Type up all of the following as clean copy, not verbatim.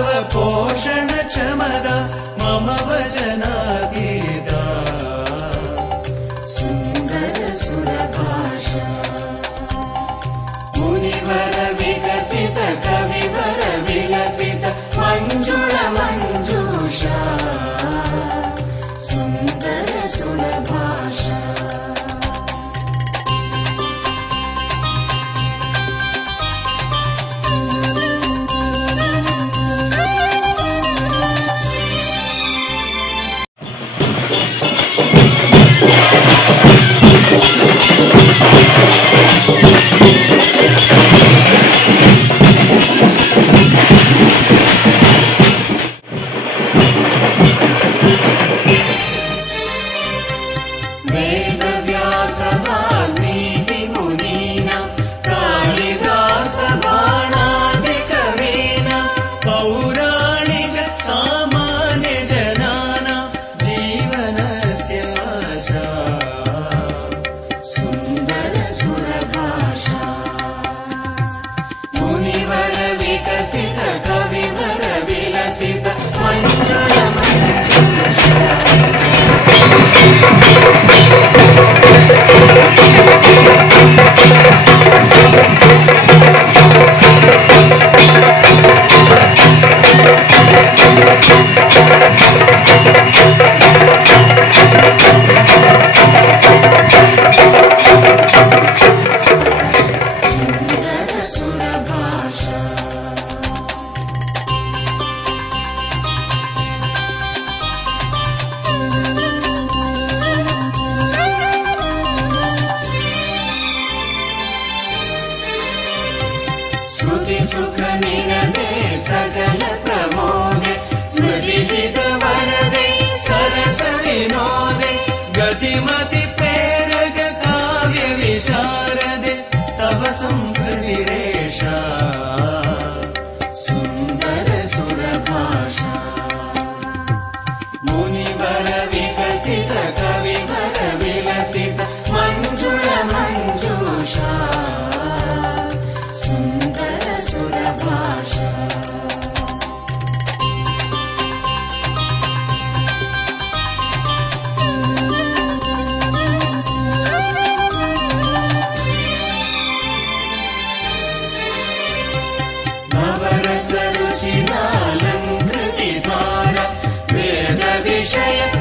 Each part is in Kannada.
सर्व पोषण क्षमदा मम वचनातीता सुन्दर सुरभाषा मुनिवर विकसित कविवर विलसित मंजुळ मंजूषा सुन्दर सुरभाषा सुख निरते सकल प्रमोदे स्मृति हित वरदे सरस विनोदे गतिमति प्रेरक काव्य विशारदे तव संस्कृति रेषा सुन्दर सुरभाषा मुनिवर विकसित कविवर विलसित मंजुळ मंजूषा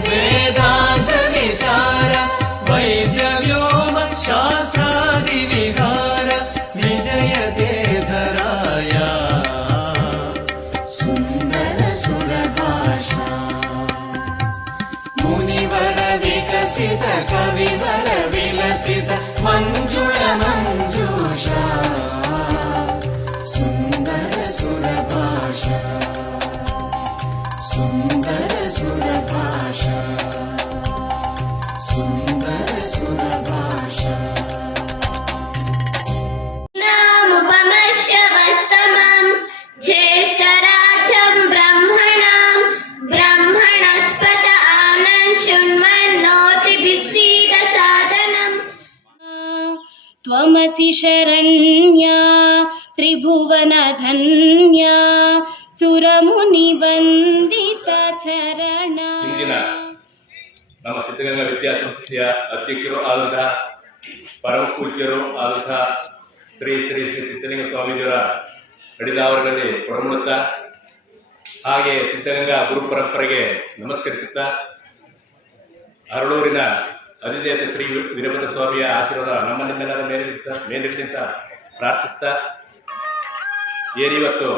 वेदांत विचार वैद्य व्योम शास्त्रादि विहार विजयते धराया सुन्दर सुरभाषा मुनिवर विकसित कविवर विलसित मंजुळ मंजूषा सुन्दर सुरभाषा सुन्दर सुरभाषा सुन्दर सुरभाषा नामुपमश्यवस्तमं ज्येष्ठराजं ब्रह्मणां ब्रह्मणस्पत आनन् शृण्वन्नोतिभिः साधनम् त्वमसि शरण्या त्रिभुवनधन्या ಸುರಮುನಿವಂದಿತ ಚರಣ. ಇಂದಿನ ನಮ್ಮ ಸಿದ್ಧಗಂಗಾ ವಿದ್ಯಾಸಂಸ್ಥೆಯ ಅಧ್ಯಕ್ಷರು ಆದಂತಹ ಪರಮ ಪೂಜ್ಯರು ಆದಂತಹ ಶ್ರೀ ಶ್ರೀ ಶ್ರೀ ಸಿದ್ಧಲಿಂಗ ಸ್ವಾಮೀಜಿಯವರ ಅಡಿದಾವರಗಳಲ್ಲಿ ಕೊಡಮುಡುತ್ತಾ ಹಾಗೆ ಸಿದ್ಧಗಂಗಾ ಗುರು ಪರಂಪರೆಗೆ ನಮಸ್ಕರಿಸುತ್ತಾ ಅರಳೂರಿನ ಅಧಿದೇವತೆ ಶ್ರೀ ವೀರಭದ್ರ ಸ್ವಾಮಿಯ ಆಶೀರ್ವಾದ ನಮ್ಮ ನಿಮ್ಮೆಲ್ಲರ ಮೇಲಿರ್ತಿ ಅಂತ ಪ್ರಾರ್ಥಿಸ್ತಾ ಏನಿವತ್ತು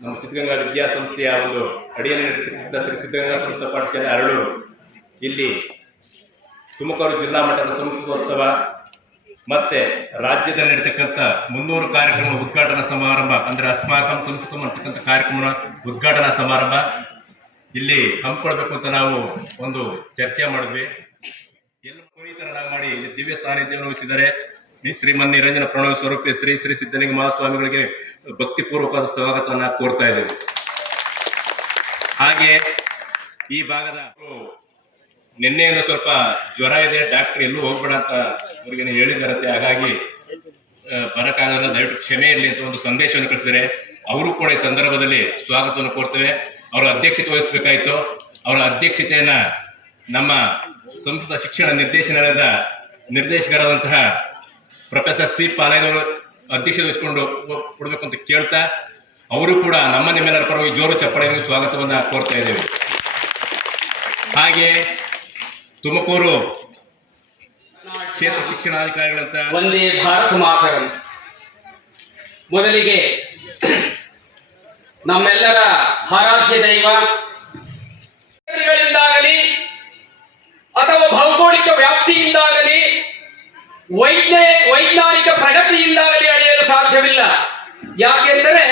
ನಮ್ಮ ಸಿದ್ಧಗಂಗಾ ವಿದ್ಯಾಸಂಸ್ಥೆಯ ಒಂದು ಅಡಿಯಲ್ಲಿ ನಡೆಸುತ್ತಿದ್ದ ಶ್ರೀ ಸಿದ್ಧಗಂಗಾ ಸಂಸ್ಥೆ ಪಾಠಶಾಲೆ ಅರಳೂರು ಇಲ್ಲಿ ತುಮಕೂರು ಜಿಲ್ಲಾ ಮಟ್ಟದ ಸಂಸ್ಕೃತೋತ್ಸವ ಮತ್ತೆ ರಾಜ್ಯದಲ್ಲಿ ನಡೀತಕ್ಕಂಥ 300 ಕಾರ್ಯಕ್ರಮ ಉದ್ಘಾಟನಾ ಸಮಾರಂಭ ಅಂದರೆ ಅಸ್ಮಾಕಂ ಸಂಸ್ಕೃತಂ ಅಂತಕ್ಕಂಥ ಕಾರ್ಯಕ್ರಮ ಉದ್ಘಾಟನಾ ಸಮಾರಂಭ ಇಲ್ಲಿ ಹಮ್ಮಿಕೊಳ್ಬೇಕು ಅಂತ ನಾವು ಒಂದು ಚರ್ಚೆ ಮಾಡಿದ್ವಿ. ಎಲ್ಲ ಪುನೀತರನ್ನಾಗಿ ಮಾಡಿ ದಿವ್ಯ ಸಾನ್ನಿಧ್ಯವನ್ನು ವಹಿಸಿದ್ದಾರೆ. ಶ್ರೀಮನ್ ನಿರಂಜನ ಪ್ರಣವ ಸ್ವರೂಪಿ ಶ್ರೀ ಶ್ರೀ ಸಿದ್ಧಲಿಂಗ ಮಹಾಸ್ವಾಮಿಗಳಿಗೆ ಭಕ್ತಿಪೂರ್ವಕವಾದ ಸ್ವಾಗತವನ್ನು ಕೋರ್ತಾ ಇದ್ದೇವೆ. ಹಾಗೆ ಈ ಭಾಗದ ನಿನ್ನೆಯನ್ನು ಸ್ವಲ್ಪ ಜ್ವರ ಇದೆ, ಡಾಕ್ಟರ್ ಎಲ್ಲೂ ಹೋಗ್ಬೇಡ ಅಂತ ಅವ್ರಿಗೆ ಹೇಳಿದಾರಂತೆ. ಹಾಗಾಗಿ ಬರಕ್ಕಾಗಲ್ಲ, ದಯವಿಟ್ಟು ಕ್ಷಮೆ ಇರಲಿ ಅಂತ ಒಂದು ಸಂದೇಶವನ್ನು ಕಳಿಸಿದರೆ ಅವರು ಕೂಡ ಈ ಸಂದರ್ಭದಲ್ಲಿ ಸ್ವಾಗತವನ್ನು ಕೋರ್ತೇವೆ. ಅವರ ಅಧ್ಯಕ್ಷತೆ ವಹಿಸಬೇಕಾಯಿತು. ಅವರ ಅಧ್ಯಕ್ಷತೆಯನ್ನ ನಮ್ಮ ಸಂಸ್ಕೃತ ಶಿಕ್ಷಣ ನಿರ್ದೇಶನಾಲಯದ ನಿರ್ದೇಶಕರಾದಂತಹ ಪ್ರೊಫೆಸರ್ ಸಿ ಪಾಲಯ್ಯನವರು ಅಧ್ಯಕ್ಷತೆ ವಹಿಸಿಕೊಂಡು ಕೊಡಬೇಕು ಅಂತ ಕೇಳ್ತಾ, ಅವರು ಕೂಡ ನಿಮ್ಮೆಲ್ಲರ ಪರವಾಗಿ ಜೋರು ಚಪ್ಪಾಳೆಗೆ ಸ್ವಾಗತವನ್ನು ಕೋರ್ತಾ ಇದ್ದೇವೆ. ಹಾಗೆ ತುಮಕೂರು ಕ್ಷೇತ್ರ ಶಿಕ್ಷಣಾಧಿಕಾರಿಗಳಂತ ಒಂದೇ ಭಾರತ ಮಾತರಂ. ಮೊದಲಿಗೆ ನಮ್ಮೆಲ್ಲರ ಆರಾಧ್ಯ ದೈವ ಗಳಿಂದಾಗಲಿ ಅಥವಾ ಭೌಗೋಳಿಕ ವ್ಯಾಪ್ತಿಯಿಂದಾಗಲಿ ವೈಜ್ಞಾನಿಕ ಪ್ರಗತಿಯಿಂದಾಗಲಿ ಅಳೆಯಲು ಸಾಧ್ಯವಿಲ್ಲ. ಯಾಕೆಂದರೆ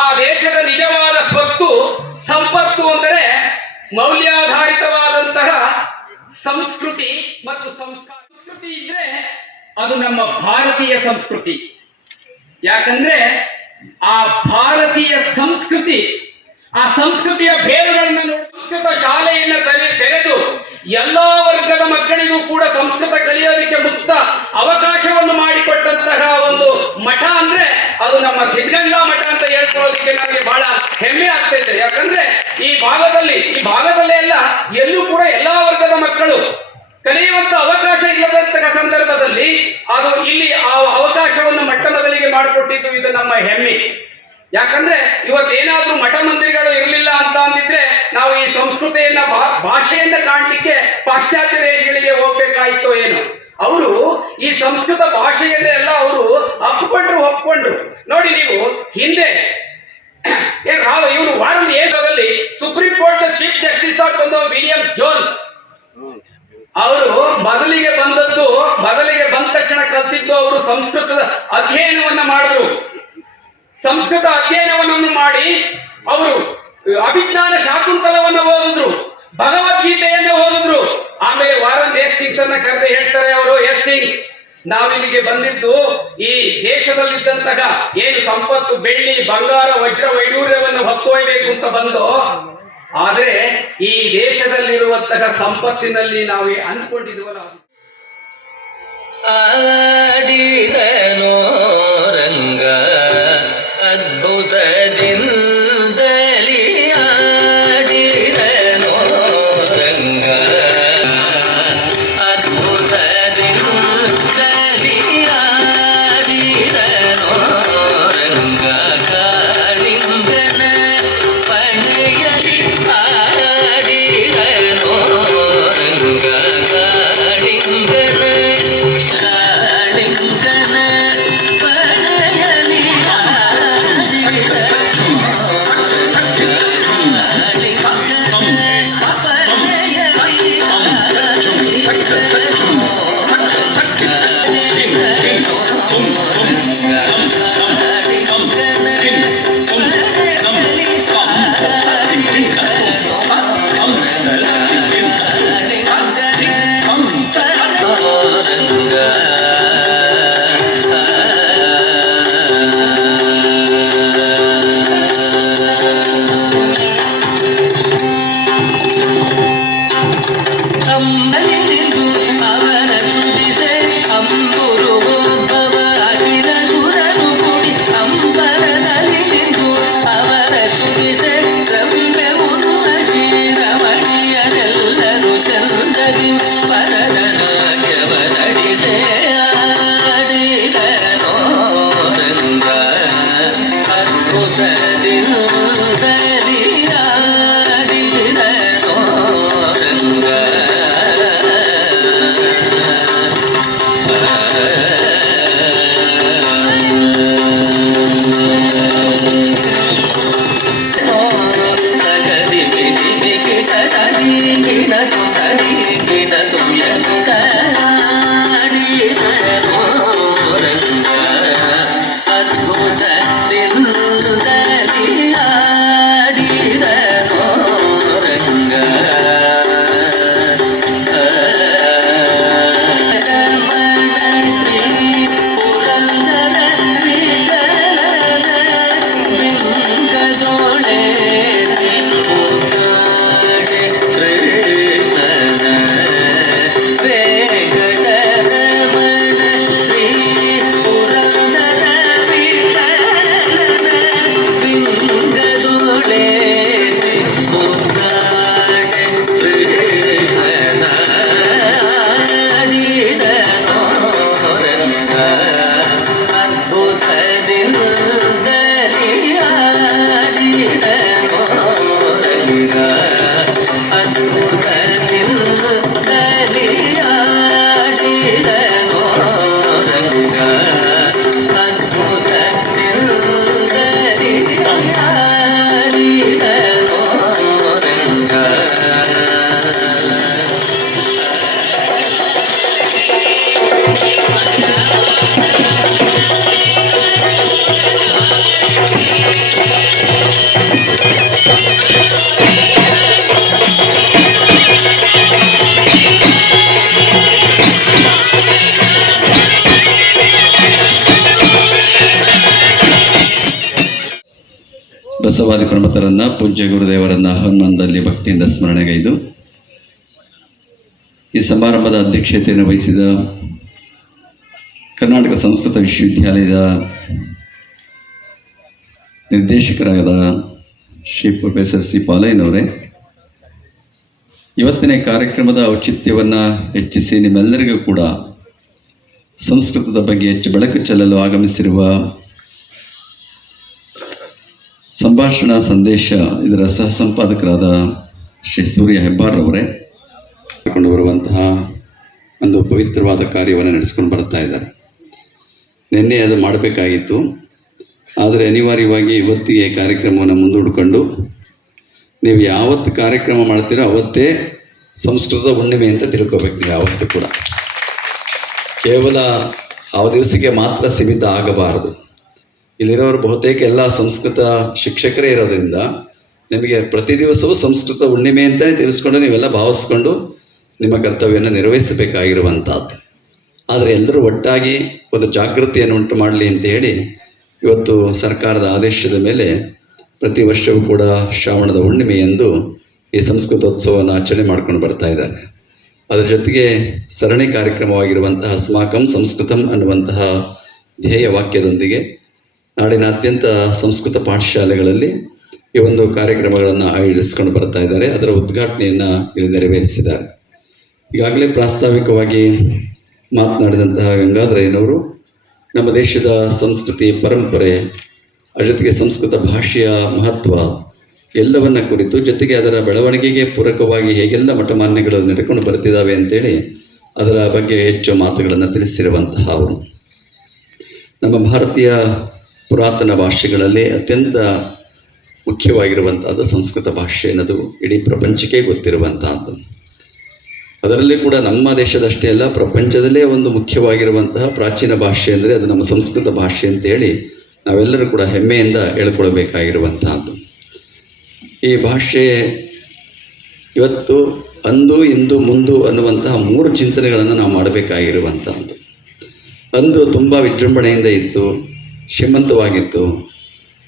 ಆ ದೇಶದ ನಿಜವಾದ ಸ್ವತ್ತು ಸಂಪತ್ತು ಅಂದರೆ ಮೌಲ್ಯಾಧಾರಿತವಾದಂತಹ ಸಂಸ್ಕೃತಿ ಮತ್ತು ಸಂಸ್ಕಾರ. ಸಂಸ್ಕೃತಿ ಇದ್ರೆ ಅದು ನಮ್ಮ ಭಾರತೀಯ ಸಂಸ್ಕೃತಿ. ಯಾಕಂದ್ರೆ ಆ ಭಾರತೀಯ ಸಂಸ್ಕೃತಿ, ಆ ಸಂಸ್ಕೃತಿಯ ಬೇರುಗಳನ್ನ ನೋಡಿ ಸಂಸ್ಕೃತ ಶಾಲೆಯನ್ನು ತೆರೆದು ಎಲ್ಲಾ ವರ್ಗದ ಮಕ್ಕಳಿಗೂ ಕೂಡ ಸಂಸ್ಕೃತ ಕಲಿಯೋದಕ್ಕೆ ಮುಕ್ತ ಅವಕಾಶವನ್ನು ಮಾಡಿಕೊಟ್ಟಂತಹ ಒಂದು ಮಠ ಅಂದ್ರೆ ಅದು ನಮ್ಮ ಸಿದ್ಧಗಂಗಾ ಮಠ ಅಂತ ಹೇಳ್ಕೊಳ್ಳೋದಕ್ಕೆ ನನಗೆ ಬಹಳ ಹೆಮ್ಮೆ ಆಗ್ತೈತೆ. ಯಾಕಂದ್ರೆ ಈ ಭಾಗದಲ್ಲೇ ಎಲ್ಲ ಎಲ್ಲೂ ಕೂಡ ಎಲ್ಲಾ ವರ್ಗದ ಮಕ್ಕಳು ಕಲಿಯುವಂತ ಅವಕಾಶ ಇಲ್ಲದಂತಹ ಸಂದರ್ಭದಲ್ಲಿ ಅದು ಇಲ್ಲಿ ಆ ಅವಕಾಶವನ್ನು ಮೊಟ್ಟ ಮೊದಲಿಗೆ ಮಾಡಿಕೊಟ್ಟಿದ್ದು ಇದು ನಮ್ಮ ಹೆಮ್ಮೆ. ಯಾಕಂದ್ರೆ ಇವತ್ತೇನಾದ್ರೂ ಮಠ ಮಂದಿರಗಳು ಇರಲಿಲ್ಲ ಅಂತ ಅಂದಿದ್ರೆ ನಾವು ಈ ಸಂಸ್ಕೃತಿಯನ್ನ ಭಾಷೆಯಿಂದ ಕಾಣಲಿಕ್ಕೆ ಪಾಶ್ಚಾತ್ಯ ದೇಶಗಳಿಗೆ ಹೋಗ್ಬೇಕಾಯ್ತು ಏನು. ಅವರು ಈ ಸಂಸ್ಕೃತ ಭಾಷೆಯಲ್ಲೇ ಎಲ್ಲ ಅವರು ಒಪ್ಕೊಂಡ್ರು. ನೋಡಿ ನೀವು ಹಿಂದೆ ಇವರು ವಾರಂಟಿ ಏಷದಲ್ಲಿ ಸುಪ್ರೀಂ ಕೋರ್ಟ್ ಚೀಫ್ ಜಸ್ಟಿಸ್ ಆಗಿ ಬಂದ ವಿಲಿಯಂ ಜೋನ್ಸ್ ಅವರು ಮೊದಲಿಗೆ ಬಂದ ತಕ್ಷಣ ಕಲ್ತಿದ್ದು ಅವರು ಸಂಸ್ಕೃತದ ಅಧ್ಯಯನವನ್ನ ಮಾಡಿದ್ರು. ಸಂಸ್ಕೃತ ಅಧ್ಯಯನವನ್ನು ಮಾಡಿ ಅವರು ಅಭಿಜ್ಞಾನ ಶಾಕುಂತಲವನ್ನು ಓದಿದ್ರು, ಭಗವದ್ಗೀತೆಯನ್ನು ಓದಿದ್ರು. ಆಮೇಲೆ ವಾರನ್ ಹೇಸ್ಟಿಂಗ್ಸ್ ಅನ್ನ ಕರೆದು ಹೇಳ್ತಾರೆ ಅವರು, ಹೇಸ್ಟಿಂಗ್ಸ್ ನಾವಿಲ್ಲಿಗೆ ಬಂದಿದ್ದು ಈ ದೇಶದಲ್ಲಿದ್ದಂತಹ ಏನು ಸಂಪತ್ತು ಬೆಳ್ಳಿ ಬಂಗಾರ ವಜ್ರ ವೈಡೂರ್ಯವನ್ನು ಹೊತ್ತೊಯ್ಯಬೇಕು ಅಂತ ಬಂದು, ಆದ್ರೆ ಈ ದೇಶದಲ್ಲಿರುವಂತಹ ಸಂಪತ್ತಿನಲ್ಲಿ ನಾವು ಅಂದ್ಕೊಂಡಿದ್ವಲ್ಲ ಆಡಿದನೋ ರಂಗ ಅದ್ಭುತದಿಂದಲಿ ಆಡಿದನೋ ರಂಗ ಅದ್ಭುತದಿಂದಲಿ ಆಡಿದನೋ ರಂಗ ಕಾಳಿಂಗನ ಪಣೆಯಲಿ ಆಡಿದನೋ ರಂಗ ಕಾಳಿಂಗನ ಪ್ರಮಥರನ್ನ ಪೂಜ್ಯ ಗುರುದೇವರನ್ನ ಹನುಮಾನದಲ್ಲಿ ಭಕ್ತಿಯಿಂದ ಸ್ಮರಣೆಗೈದು ಈ ಸಮಾರಂಭದ ಅಧ್ಯಕ್ಷತೆಯನ್ನು ವಹಿಸಿದ ಕರ್ನಾಟಕ ಸಂಸ್ಕೃತ ವಿಶ್ವವಿದ್ಯಾಲಯದ ನಿರ್ದೇಶಕರಾದ ಶ್ರೀ ಪ್ರೊಫೆಸರ್ ಸಿ ಪಾಲಯ್ಯನವರೇ, ಇವತ್ತಿನ ಕಾರ್ಯಕ್ರಮದ ಔಚಿತ್ಯವನ್ನು ಹೆಚ್ಚಿಸಿ ನಿಮ್ಮೆಲ್ಲರಿಗೂ ಕೂಡ ಸಂಸ್ಕೃತದ ಬಗ್ಗೆ ಹೆಚ್ಚು ಬೆಳಕು ಚೆಲ್ಲಲು ಆಗಮಿಸಿರುವ ಸಂಭಾಷಣಾ ಸಂದೇಶ ಇದರ ಸಹ ಸಂಪಾದಕರಾದ ಶ್ರೀ ಸೂರ್ಯ ಹೆಬ್ಬಾರ್ರವರೇ ಕೊಂಡು ಬರುವಂತಹ ಒಂದು ಪವಿತ್ರವಾದ ಕಾರ್ಯವನ್ನು ನಡೆಸ್ಕೊಂಡು ಬರ್ತಾ ಇದ್ದಾರೆ. ನಿನ್ನೆ ಅದು ಮಾಡಬೇಕಾಗಿತ್ತು, ಆದರೆ ಅನಿವಾರ್ಯವಾಗಿ ಇವತ್ತಿಗೆ ಕಾರ್ಯಕ್ರಮವನ್ನು ಮುಂದೂಡಿಕೊಂಡು ನೀವು ಯಾವತ್ತು ಕಾರ್ಯಕ್ರಮ ಮಾಡ್ತೀರೋ ಅವತ್ತೇ ಸಂಸ್ಕೃತ ಹುಣ್ಣಿಮೆ ಅಂತ ತಿಳ್ಕೊಬೇಕು. ನೀವು ಯಾವತ್ತೂ ಕೂಡ ಕೇವಲ ಆ ದಿವಸಕ್ಕೆ ಮಾತ್ರ ಸೀಮಿತ ಆಗಬಾರದು. ಇಲ್ಲಿರೋರು ಬಹುತೇಕ ಎಲ್ಲ ಸಂಸ್ಕೃತ ಶಿಕ್ಷಕರೇ ಇರೋದ್ರಿಂದ ನಿಮಗೆ ಪ್ರತಿ ದಿವಸವೂ ಸಂಸ್ಕೃತ ಹುಣ್ಣಿಮೆ ಅಂತಲೇ ತಿಳಿಸ್ಕೊಂಡು ನೀವೆಲ್ಲ ಭಾವಿಸ್ಕೊಂಡು ನಿಮ್ಮ ಕರ್ತವ್ಯವನ್ನು ನಿರ್ವಹಿಸಬೇಕಾಗಿರುವಂಥದ್ದು. ಆದರೆ ಎಲ್ಲರೂ ಒಟ್ಟಾಗಿ ಒಂದು ಜಾಗೃತಿಯನ್ನು ಉಂಟು ಮಾಡಲಿ ಅಂತ ಹೇಳಿ ಇವತ್ತು ಸರ್ಕಾರದ ಆದೇಶದ ಮೇಲೆ ಪ್ರತಿ ವರ್ಷವೂ ಕೂಡ ಶ್ರಾವಣದ ಹುಣ್ಣಿಮೆಯಂದು ಈ ಸಂಸ್ಕೃತೋತ್ಸವವನ್ನು ಆಚರಣೆ ಮಾಡ್ಕೊಂಡು ಬರ್ತಾ ಇದ್ದಾರೆ. ಅದರ ಜೊತೆಗೆ ಸರಣಿ ಕಾರ್ಯಕ್ರಮವಾಗಿರುವಂತಹ ಅಸ್ಮಾಕಂ ಸಂಸ್ಕೃತಂ ಅನ್ನುವಂತಹ ಧ್ಯೇಯ ವಾಕ್ಯದೊಂದಿಗೆ ನಾಡಿನಾದ್ಯಂತ ಸಂಸ್ಕೃತ ಪಾಠಶಾಲೆಗಳಲ್ಲಿ ಈ ಒಂದು ಕಾರ್ಯಕ್ರಮಗಳನ್ನು ಆಯೋಜಿಸಿಕೊಂಡು ಬರ್ತಾ ಇದ್ದಾರೆ. ಅದರ ಉದ್ಘಾಟನೆಯನ್ನು ಇಲ್ಲಿ ನೆರವೇರಿಸಿದ್ದಾರೆ. ಈಗಾಗಲೇ ಪ್ರಾಸ್ತಾವಿಕವಾಗಿ ಮಾತನಾಡಿದಂತಹ ಗಂಗಾಧರಯ್ಯನವರು ನಮ್ಮ ದೇಶದ ಸಂಸ್ಕೃತಿ ಪರಂಪರೆ, ಅದರ ಜೊತೆಗೆ ಸಂಸ್ಕೃತ ಭಾಷೆಯ ಮಹತ್ವ ಎಲ್ಲವನ್ನ ಕುರಿತು, ಜೊತೆಗೆ ಅದರ ಬೆಳವಣಿಗೆಗೆ ಪೂರಕವಾಗಿ ಹೇಗೆಲ್ಲ ಮಠಮಾನ್ಯಗಳು ನಡ್ಕೊಂಡು ಬರ್ತಿದ್ದಾವೆ ಅಂತೇಳಿ ಅದರ ಬಗ್ಗೆ ಹೆಚ್ಚು ಮಾತುಗಳನ್ನು ತಿಳಿಸಿರುವಂತಹ ಅವರು. ನಮ್ಮ ಭಾರತೀಯ ಪುರಾತನ ಭಾಷೆಗಳಲ್ಲಿ ಅತ್ಯಂತ ಮುಖ್ಯವಾಗಿರುವಂಥದ್ದು ಸಂಸ್ಕೃತ ಭಾಷೆ ಅನ್ನೋದು ಇಡೀ ಪ್ರಪಂಚಕ್ಕೆ ಗೊತ್ತಿರುವಂತಹದ್ದು. ಅದರಲ್ಲಿ ಕೂಡ ನಮ್ಮ ದೇಶದಷ್ಟೇ ಅಲ್ಲ, ಪ್ರಪಂಚದಲ್ಲೇ ಒಂದು ಮುಖ್ಯವಾಗಿರುವಂತಹ ಪ್ರಾಚೀನ ಭಾಷೆ ಅಂದರೆ ಅದು ನಮ್ಮ ಸಂಸ್ಕೃತ ಭಾಷೆ ಅಂತೇಳಿ ನಾವೆಲ್ಲರೂ ಕೂಡ ಹೆಮ್ಮೆಯಿಂದ ಹೇಳ್ಕೊಳ್ಬೇಕಾಗಿರುವಂತಹದ್ದು. ಈ ಭಾಷೆ ಇವತ್ತು ಅಂದು ಇಂದು ಮುಂದು ಅನ್ನುವಂತಹ 3 ಚಿಂತನೆಗಳನ್ನು ನಾವು ಮಾಡಬೇಕಾಗಿರುವಂಥದ್ದು. ಅಂದು ತುಂಬ ವಿಜೃಂಭಣೆಯಿಂದ ಇತ್ತು, ಶ್ರೀಮಂತವಾಗಿತ್ತು.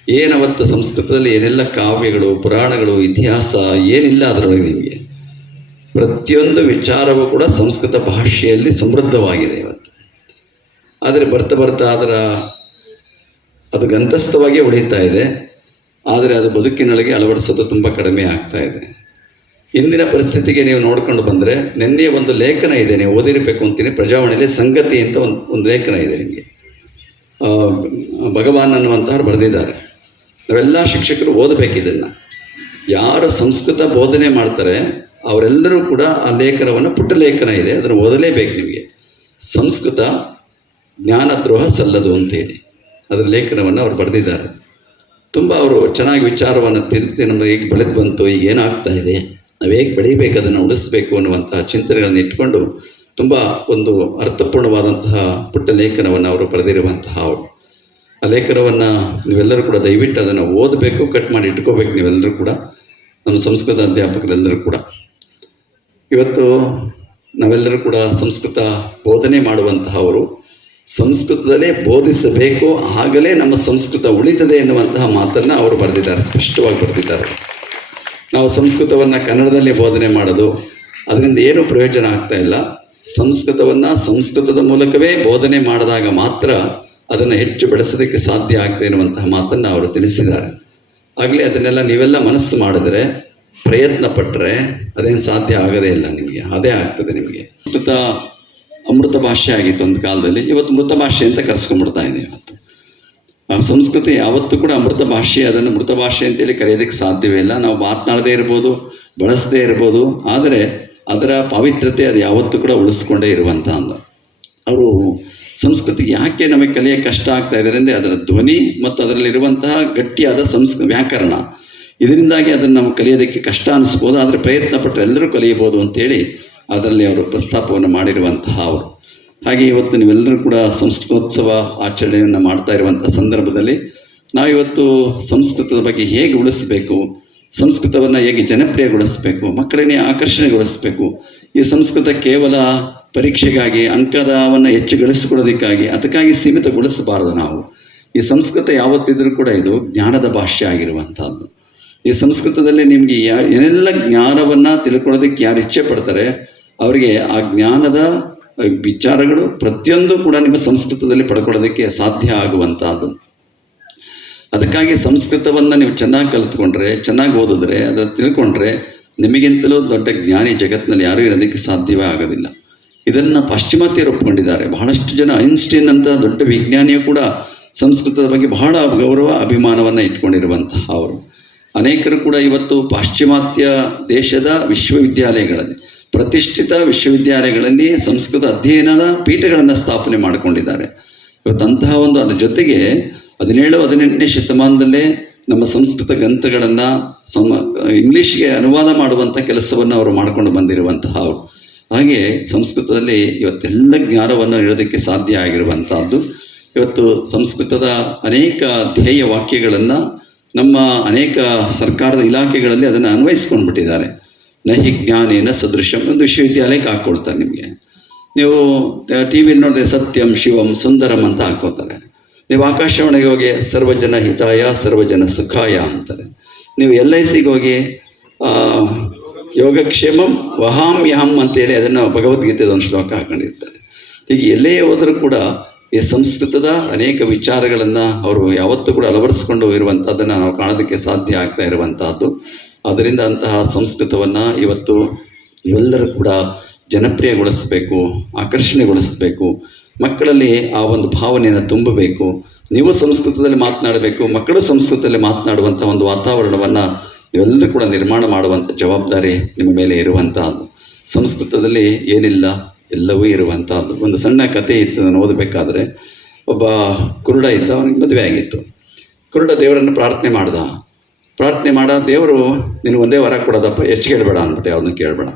ಏನವತ್ತು ಸಂಸ್ಕೃತದಲ್ಲಿ ಏನೆಲ್ಲ ಕಾವ್ಯಗಳು, ಪುರಾಣಗಳು, ಇತಿಹಾಸ ಏನಿಲ್ಲ ಅದರೊಳಗೆ ನಿಮಗೆ ಪ್ರತಿಯೊಂದು ವಿಚಾರವೂ ಕೂಡ ಸಂಸ್ಕೃತ ಭಾಷೆಯಲ್ಲಿ ಸಮೃದ್ಧವಾಗಿದೆ ಇವತ್ತು. ಆದರೆ ಬರ್ತಾ ಬರ್ತಾ ಅದು ಗಂತಸ್ಥವಾಗಿ ಉಳಿತಾ ಇದೆ, ಆದರೆ ಅದು ಬದುಕಿನೊಳಗೆ ಅಳವಡಿಸೋದು ತುಂಬ ಕಡಿಮೆ ಆಗ್ತಾ ಇದೆ. ಇಂದಿನ ಪರಿಸ್ಥಿತಿಗೆ ನೀವು ನೋಡ್ಕೊಂಡು ಬಂದರೆ, ನಿನ್ನೆ ಒಂದು ಲೇಖನ ಇದೆ, ನೀವು ಓದಿರಬೇಕು ಅಂತೀನಿ, ಪ್ರಜಾವಾಣಿಯಲ್ಲಿ ಸಂಗತಿ ಅಂತ ಒಂದು ಲೇಖನ ಇದೆ ನಿಮಗೆ. ಭಗವಾನ್ ಅನ್ನುವಂಥವ್ರು ಬರೆದಿದ್ದಾರೆ. ನಾವೆಲ್ಲ ಶಿಕ್ಷಕರು ಓದಬೇಕು ಇದನ್ನು. ಯಾರು ಸಂಸ್ಕೃತ ಬೋಧನೆ ಮಾಡ್ತಾರೆ ಅವರೆಲ್ಲರೂ ಕೂಡ ಆ ಲೇಖನವನ್ನು, ಪುಟ್ಟ ಲೇಖನ ಇದೆ, ಅದನ್ನು ಓದಲೇಬೇಕು ನಿಮಗೆ. ಸಂಸ್ಕೃತ ಜ್ಞಾನದ್ರೋಹ ಸಲ್ಲದು ಅಂತೇಳಿ ಅದರ ಲೇಖನವನ್ನು ಅವರು ಬರೆದಿದ್ದಾರೆ. ತುಂಬ ಅವರು ಚೆನ್ನಾಗಿ ವಿಚಾರವನ್ನು ತಿಳಿಸಿ ನಮಗೆ ಹೇಗೆ ಬೆಳೆದು ಬಂತು, ಈಗ ಏನಾಗ್ತಾ ಇದೆ, ನಾವು ಹೇಗೆ ಬೆಳೀಬೇಕು, ಅದನ್ನು ಉಳಿಸ್ಬೇಕು ಅನ್ನುವಂತಹ ಚಿಂತನೆಗಳನ್ನು ಇಟ್ಕೊಂಡು ತುಂಬ ಒಂದು ಅರ್ಥಪೂರ್ಣವಾದಂತಹ ಪುಟ್ಟ ಲೇಖನವನ್ನು ಅವರು ಬರೆದಿರುವಂತಹ ಅವರು. ಆ ಲೇಖನವನ್ನು ನೀವೆಲ್ಲರೂ ಕೂಡ ದಯವಿಟ್ಟು ಅದನ್ನು ಓದಬೇಕು, ಕಟ್ ಮಾಡಿ ಇಟ್ಕೋಬೇಕು ನೀವೆಲ್ಲರೂ ಕೂಡ, ನಮ್ಮ ಸಂಸ್ಕೃತ ಅಧ್ಯಾಪಕರೆಲ್ಲರೂ ಕೂಡ. ಇವತ್ತು ನಾವೆಲ್ಲರೂ ಕೂಡ ಸಂಸ್ಕೃತ ಬೋಧನೆ ಮಾಡುವಂತಹವರು ಸಂಸ್ಕೃತದಲ್ಲೇ ಬೋಧಿಸಬೇಕು, ಆಗಲೇ ನಮ್ಮ ಸಂಸ್ಕೃತ ಉಳಿತದೆ ಎನ್ನುವಂತಹ ಮಾತನ್ನು ಅವರು ಬರೆದಿದ್ದಾರೆ, ಸ್ಪಷ್ಟವಾಗಿ ಬರೆದಿದ್ದಾರೆ. ನಾವು ಸಂಸ್ಕೃತವನ್ನು ಕನ್ನಡದಲ್ಲಿ ಬೋಧನೆ ಮಾಡೋದು ಅದರಿಂದ ಏನೂ ಪ್ರಯೋಜನ ಆಗ್ತಾ ಇಲ್ಲ. ಸಂಸ್ಕೃತವನ್ನು ಸಂಸ್ಕೃತದ ಮೂಲಕವೇ ಬೋಧನೆ ಮಾಡಿದಾಗ ಮಾತ್ರ ಅದನ್ನು ಹೆಚ್ಚು ಬೆಳೆಸೋದಕ್ಕೆ ಸಾಧ್ಯ ಆಗ್ತದೆ ಎನ್ನುವಂತಹ ಮಾತನ್ನು ಅವರು ತಿಳಿಸಿದ್ದಾರೆ. ಆಗಲೇ ಅದನ್ನೆಲ್ಲ ನೀವೆಲ್ಲ ಮನಸ್ಸು ಮಾಡಿದ್ರೆ, ಪ್ರಯತ್ನ ಪಟ್ಟರೆ ಅದೇನು ಸಾಧ್ಯ ಆಗೋದೇ ಇಲ್ಲ ನಿಮಗೆ, ಅದೇ ಆಗ್ತದೆ ನಿಮಗೆ. ಸಂಸ್ಕೃತ ಅಮೃತ ಭಾಷೆ ಆಗಿತ್ತು ಒಂದು ಕಾಲದಲ್ಲಿ, ಇವತ್ತು ಮೃತ ಭಾಷೆ ಅಂತ ಕರೆಸ್ಕೊಂಡ್ಬಿಡ್ತಾ ಇದೆ. ಇವತ್ತು ಸಂಸ್ಕೃತಿ ಯಾವತ್ತೂ ಕೂಡ ಅಮೃತ ಭಾಷೆ, ಅದನ್ನು ಮೃತ ಭಾಷೆ ಅಂತೇಳಿ ಕರೆಯೋದಕ್ಕೆ ಸಾಧ್ಯವೇ ಇಲ್ಲ. ನಾವು ಮಾತನಾಡದೇ ಇರ್ಬೋದು, ಬಳಸದೇ ಇರ್ಬೋದು, ಆದರೆ ಅದರ ಪಾವಿತ್ರ್ಯತೆ ಅದು ಯಾವತ್ತೂ ಕೂಡ ಉಳಿಸ್ಕೊಂಡೇ ಇರುವಂತಹದ್ದು. ಅವರು ಸಂಸ್ಕೃತಿ ಯಾಕೆ ನಮಗೆ ಕಲಿಯೋಕ್ಕೆ ಕಷ್ಟ ಆಗ್ತಾ ಇದ್ದಾರೆ ಅಂದರೆ ಅದರ ಧ್ವನಿ ಮತ್ತು ಅದರಲ್ಲಿರುವಂತಹ ಗಟ್ಟಿಯಾದ ವ್ಯಾಕರಣ, ಇದರಿಂದಾಗಿ ಅದನ್ನು ನಾವು ಕಲಿಯೋದಕ್ಕೆ ಕಷ್ಟ ಅನಿಸ್ಬೋದು. ಆದರೆ ಪ್ರಯತ್ನ ಪಟ್ಟರೆ ಎಲ್ಲರೂ ಕಲಿಯಬಹುದು ಅಂತೇಳಿ ಅದರಲ್ಲಿ ಅವರು ಪ್ರಸ್ತಾಪವನ್ನು ಮಾಡಿರುವಂತಹ ಅವರು. ಹಾಗೆ ಇವತ್ತು ನೀವೆಲ್ಲರೂ ಕೂಡ ಸಂಸ್ಕೃತೋತ್ಸವ ಆಚರಣೆಯನ್ನು ಮಾಡ್ತಾ ಇರುವಂಥ ಸಂದರ್ಭದಲ್ಲಿ ನಾವಿವತ್ತು ಸಂಸ್ಕೃತದ ಬಗ್ಗೆ ಹೇಗೆ ಉಳಿಸಬೇಕು, ಸಂಸ್ಕೃತವನ್ನು ಹೇಗೆ ಜನಪ್ರಿಯಗೊಳಿಸಬೇಕು, ಮಕ್ಕಳನ್ನೇ ಆಕರ್ಷಣೆಗೊಳಿಸಬೇಕು. ಈ ಸಂಸ್ಕೃತ ಕೇವಲ ಪರೀಕ್ಷೆಗಾಗಿ ಅಂಕದವನ್ನು ಹೆಚ್ಚು ಗಳಿಸಿಕೊಳ್ಳೋದಕ್ಕಾಗಿ ಅದಕ್ಕಾಗಿ ಸೀಮಿತಗೊಳಿಸಬಾರದು. ನಾವು ಈ ಸಂಸ್ಕೃತ ಯಾವತ್ತಿದ್ರೂ ಕೂಡ ಇದು ಜ್ಞಾನದ ಭಾಷೆ ಆಗಿರುವಂಥದ್ದು. ಈ ಸಂಸ್ಕೃತದಲ್ಲಿ ನಿಮಗೆ ಏನೆಲ್ಲ ಜ್ಞಾನವನ್ನು ತಿಳ್ಕೊಳ್ಳೋದಕ್ಕೆ ಯಾರು ಇಚ್ಛೆ ಪಡ್ತಾರೆ ಅವರಿಗೆ ಆ ಜ್ಞಾನದ ವಿಚಾರಗಳು ಪ್ರತಿಯೊಂದು ಕೂಡ ನಿಮ್ಮ ಸಂಸ್ಕೃತದಲ್ಲಿ ಪಡ್ಕೊಳ್ಳೋದಕ್ಕೆ ಸಾಧ್ಯ ಆಗುವಂಥದ್ದು. ಅದಕ್ಕಾಗಿ ಸಂಸ್ಕೃತವನ್ನು ನೀವು ಚೆನ್ನಾಗಿ ಕಲಿತ್ಕೊಂಡ್ರೆ, ಚೆನ್ನಾಗಿ ಓದಿದ್ರೆ, ಅದನ್ನು ತಿಳ್ಕೊಂಡ್ರೆ ನಿಮಗಿಂತಲೂ ದೊಡ್ಡ ಜ್ಞಾನಿ ಜಗತ್ತಿನಲ್ಲಿ ಯಾರೂ ಇರೋದಕ್ಕೆ ಸಾಧ್ಯವೇ ಆಗೋದಿಲ್ಲ. ಇದನ್ನು ಪಾಶ್ಚಿಮಾತ್ಯರು ಒಪ್ಕೊಂಡಿದ್ದಾರೆ. ಬಹಳಷ್ಟು ಜನ ಐನ್ಸ್ಟೀನ್ ಅಂತ ದೊಡ್ಡ ವಿಜ್ಞಾನಿಯು ಕೂಡ ಸಂಸ್ಕೃತದ ಬಗ್ಗೆ ಬಹಳ ಗೌರವ ಅಭಿಮಾನವನ್ನು ಇಟ್ಕೊಂಡಿರುವಂತಹ ಅವರು. ಅನೇಕರು ಕೂಡ ಇವತ್ತು ಪಾಶ್ಚಿಮಾತ್ಯ ದೇಶದ ವಿಶ್ವವಿದ್ಯಾಲಯಗಳಲ್ಲಿ, ಪ್ರತಿಷ್ಠಿತ ವಿಶ್ವವಿದ್ಯಾಲಯಗಳಲ್ಲಿ ಸಂಸ್ಕೃತ ಅಧ್ಯಯನದ ಪೀಠಗಳನ್ನು ಸ್ಥಾಪನೆ ಮಾಡಿಕೊಂಡಿದ್ದಾರೆ. ಇವತ್ತಂತಹ ಅದ್ರ ಜೊತೆಗೆ 17-18ನೇ ಶತಮಾನದಲ್ಲೇ ನಮ್ಮ ಸಂಸ್ಕೃತ ಗ್ರಂಥಗಳನ್ನು ಇಂಗ್ಲೀಷ್ಗೆ ಅನುವಾದ ಮಾಡುವಂಥ ಕೆಲಸವನ್ನು ಅವರು ಮಾಡಿಕೊಂಡು ಬಂದಿರುವಂತಹ ಅವರು. ಹಾಗೆ ಸಂಸ್ಕೃತದಲ್ಲಿ ಇವತ್ತೆಲ್ಲ ಜ್ಞಾನವನ್ನು ಇಡೋದಕ್ಕೆ ಸಾಧ್ಯ ಆಗಿರುವಂಥದ್ದು. ಇವತ್ತು ಸಂಸ್ಕೃತದ ಅನೇಕ ಧ್ಯೇಯ ವಾಕ್ಯಗಳನ್ನು ನಮ್ಮ ಅನೇಕ ಸರ್ಕಾರದ ಇಲಾಖೆಗಳಲ್ಲಿ ಅದನ್ನು ಅನ್ವಯಿಸ್ಕೊಂಡ್ಬಿಟ್ಟಿದ್ದಾರೆ. ನಹಿ ಜ್ಞಾನೇನ ಸದೃಶಂ ಒಂದು ವಿಶ್ವವಿದ್ಯಾಲಯಕ್ಕೆ ಹಾಕ್ಕೊಳ್ತಾರೆ. ನಿಮಗೆ ನೀವು ಟಿ ವಿಲಿ ನೋಡಿದ್ರೆ ಸತ್ಯಂ ಶಿವಂ ಸುಂದರಂ ಅಂತ ಹಾಕ್ಕೋತಾರೆ. ನೀವು ಆಕಾಶವಾಣಿಗೆ ಹೋಗಿ ಸರ್ವಜನ ಹಿತಾಯ ಸರ್ವಜನ ಸುಖಾಯ ಅಂತಾರೆ. ನೀವು LICಗೆ ಹೋಗಿ ಯೋಗಕ್ಷೇಮಂ ವಹಾಮ್ಯಹಂ ಅಂತೇಳಿ ಅದನ್ನು ಭಗವದ್ಗೀತೆದ ಒಂದು ಶ್ಲೋಕ ಹಾಕೊಂಡಿರ್ತಾರೆ. ಹೀಗೆ ಎಲ್ಲೇ ಹೋದರೂ ಕೂಡ ಈ ಸಂಸ್ಕೃತದ ಅನೇಕ ವಿಚಾರಗಳನ್ನು ಅವರು ಯಾವತ್ತೂ ಕೂಡ ಅಳವಡಿಸ್ಕೊಂಡು ಇರುವಂಥದ್ದನ್ನು ನಾವು ಕಾಣೋದಕ್ಕೆ ಸಾಧ್ಯ ಆಗ್ತಾ ಇರುವಂತಹದ್ದು. ಅದರಿಂದ ಅಂತಹ ಸಂಸ್ಕೃತವನ್ನು ಇವತ್ತು ಇವೆಲ್ಲರೂ ಕೂಡ ಜನಪ್ರಿಯಗೊಳಿಸಬೇಕು, ಆಕರ್ಷಣೆಗೊಳಿಸಬೇಕು. ಮಕ್ಕಳಲ್ಲಿ ಆ ಒಂದು ಭಾವನೆಯನ್ನು ತುಂಬಬೇಕು. ನೀವು ಸಂಸ್ಕೃತದಲ್ಲಿ ಮಾತನಾಡಬೇಕು, ಮಕ್ಕಳು ಸಂಸ್ಕೃತದಲ್ಲಿ ಮಾತನಾಡುವಂಥ ಒಂದು ವಾತಾವರಣವನ್ನು ನೀವೆಲ್ಲರೂ ಕೂಡ ನಿರ್ಮಾಣ ಮಾಡುವಂಥ ಜವಾಬ್ದಾರಿ ನಿಮ್ಮ ಮೇಲೆ ಇರುವಂತಹದ್ದು. ಸಂಸ್ಕೃತದಲ್ಲಿ ಏನಿಲ್ಲ ಎಲ್ಲವೂ ಇರುವಂತಹದ್ದು. ಒಂದು ಸಣ್ಣ ಕಥೆ ಇತ್ತು, ನಾನು ಓದಬೇಕಾದ್ರೆ. ಒಬ್ಬ ಕುರುಡ ಇದ್ದ, ಅವನಿಗೆ ಮದುವೆ ಆಗಿತ್ತು. ಕುರುಡ ದೇವರನ್ನು ಪ್ರಾರ್ಥನೆ ಮಾಡ, ದೇವರು ನೀನು ಒಂದೇ ವರ ಕೊಡೋದಪ್ಪ, ಎಷ್ಟು ಕೇಳಬೇಡ ಅಂದ್ಬಿಟ್ಟು, ಯಾವುದನ್ನು ಕೇಳಬೇಡ,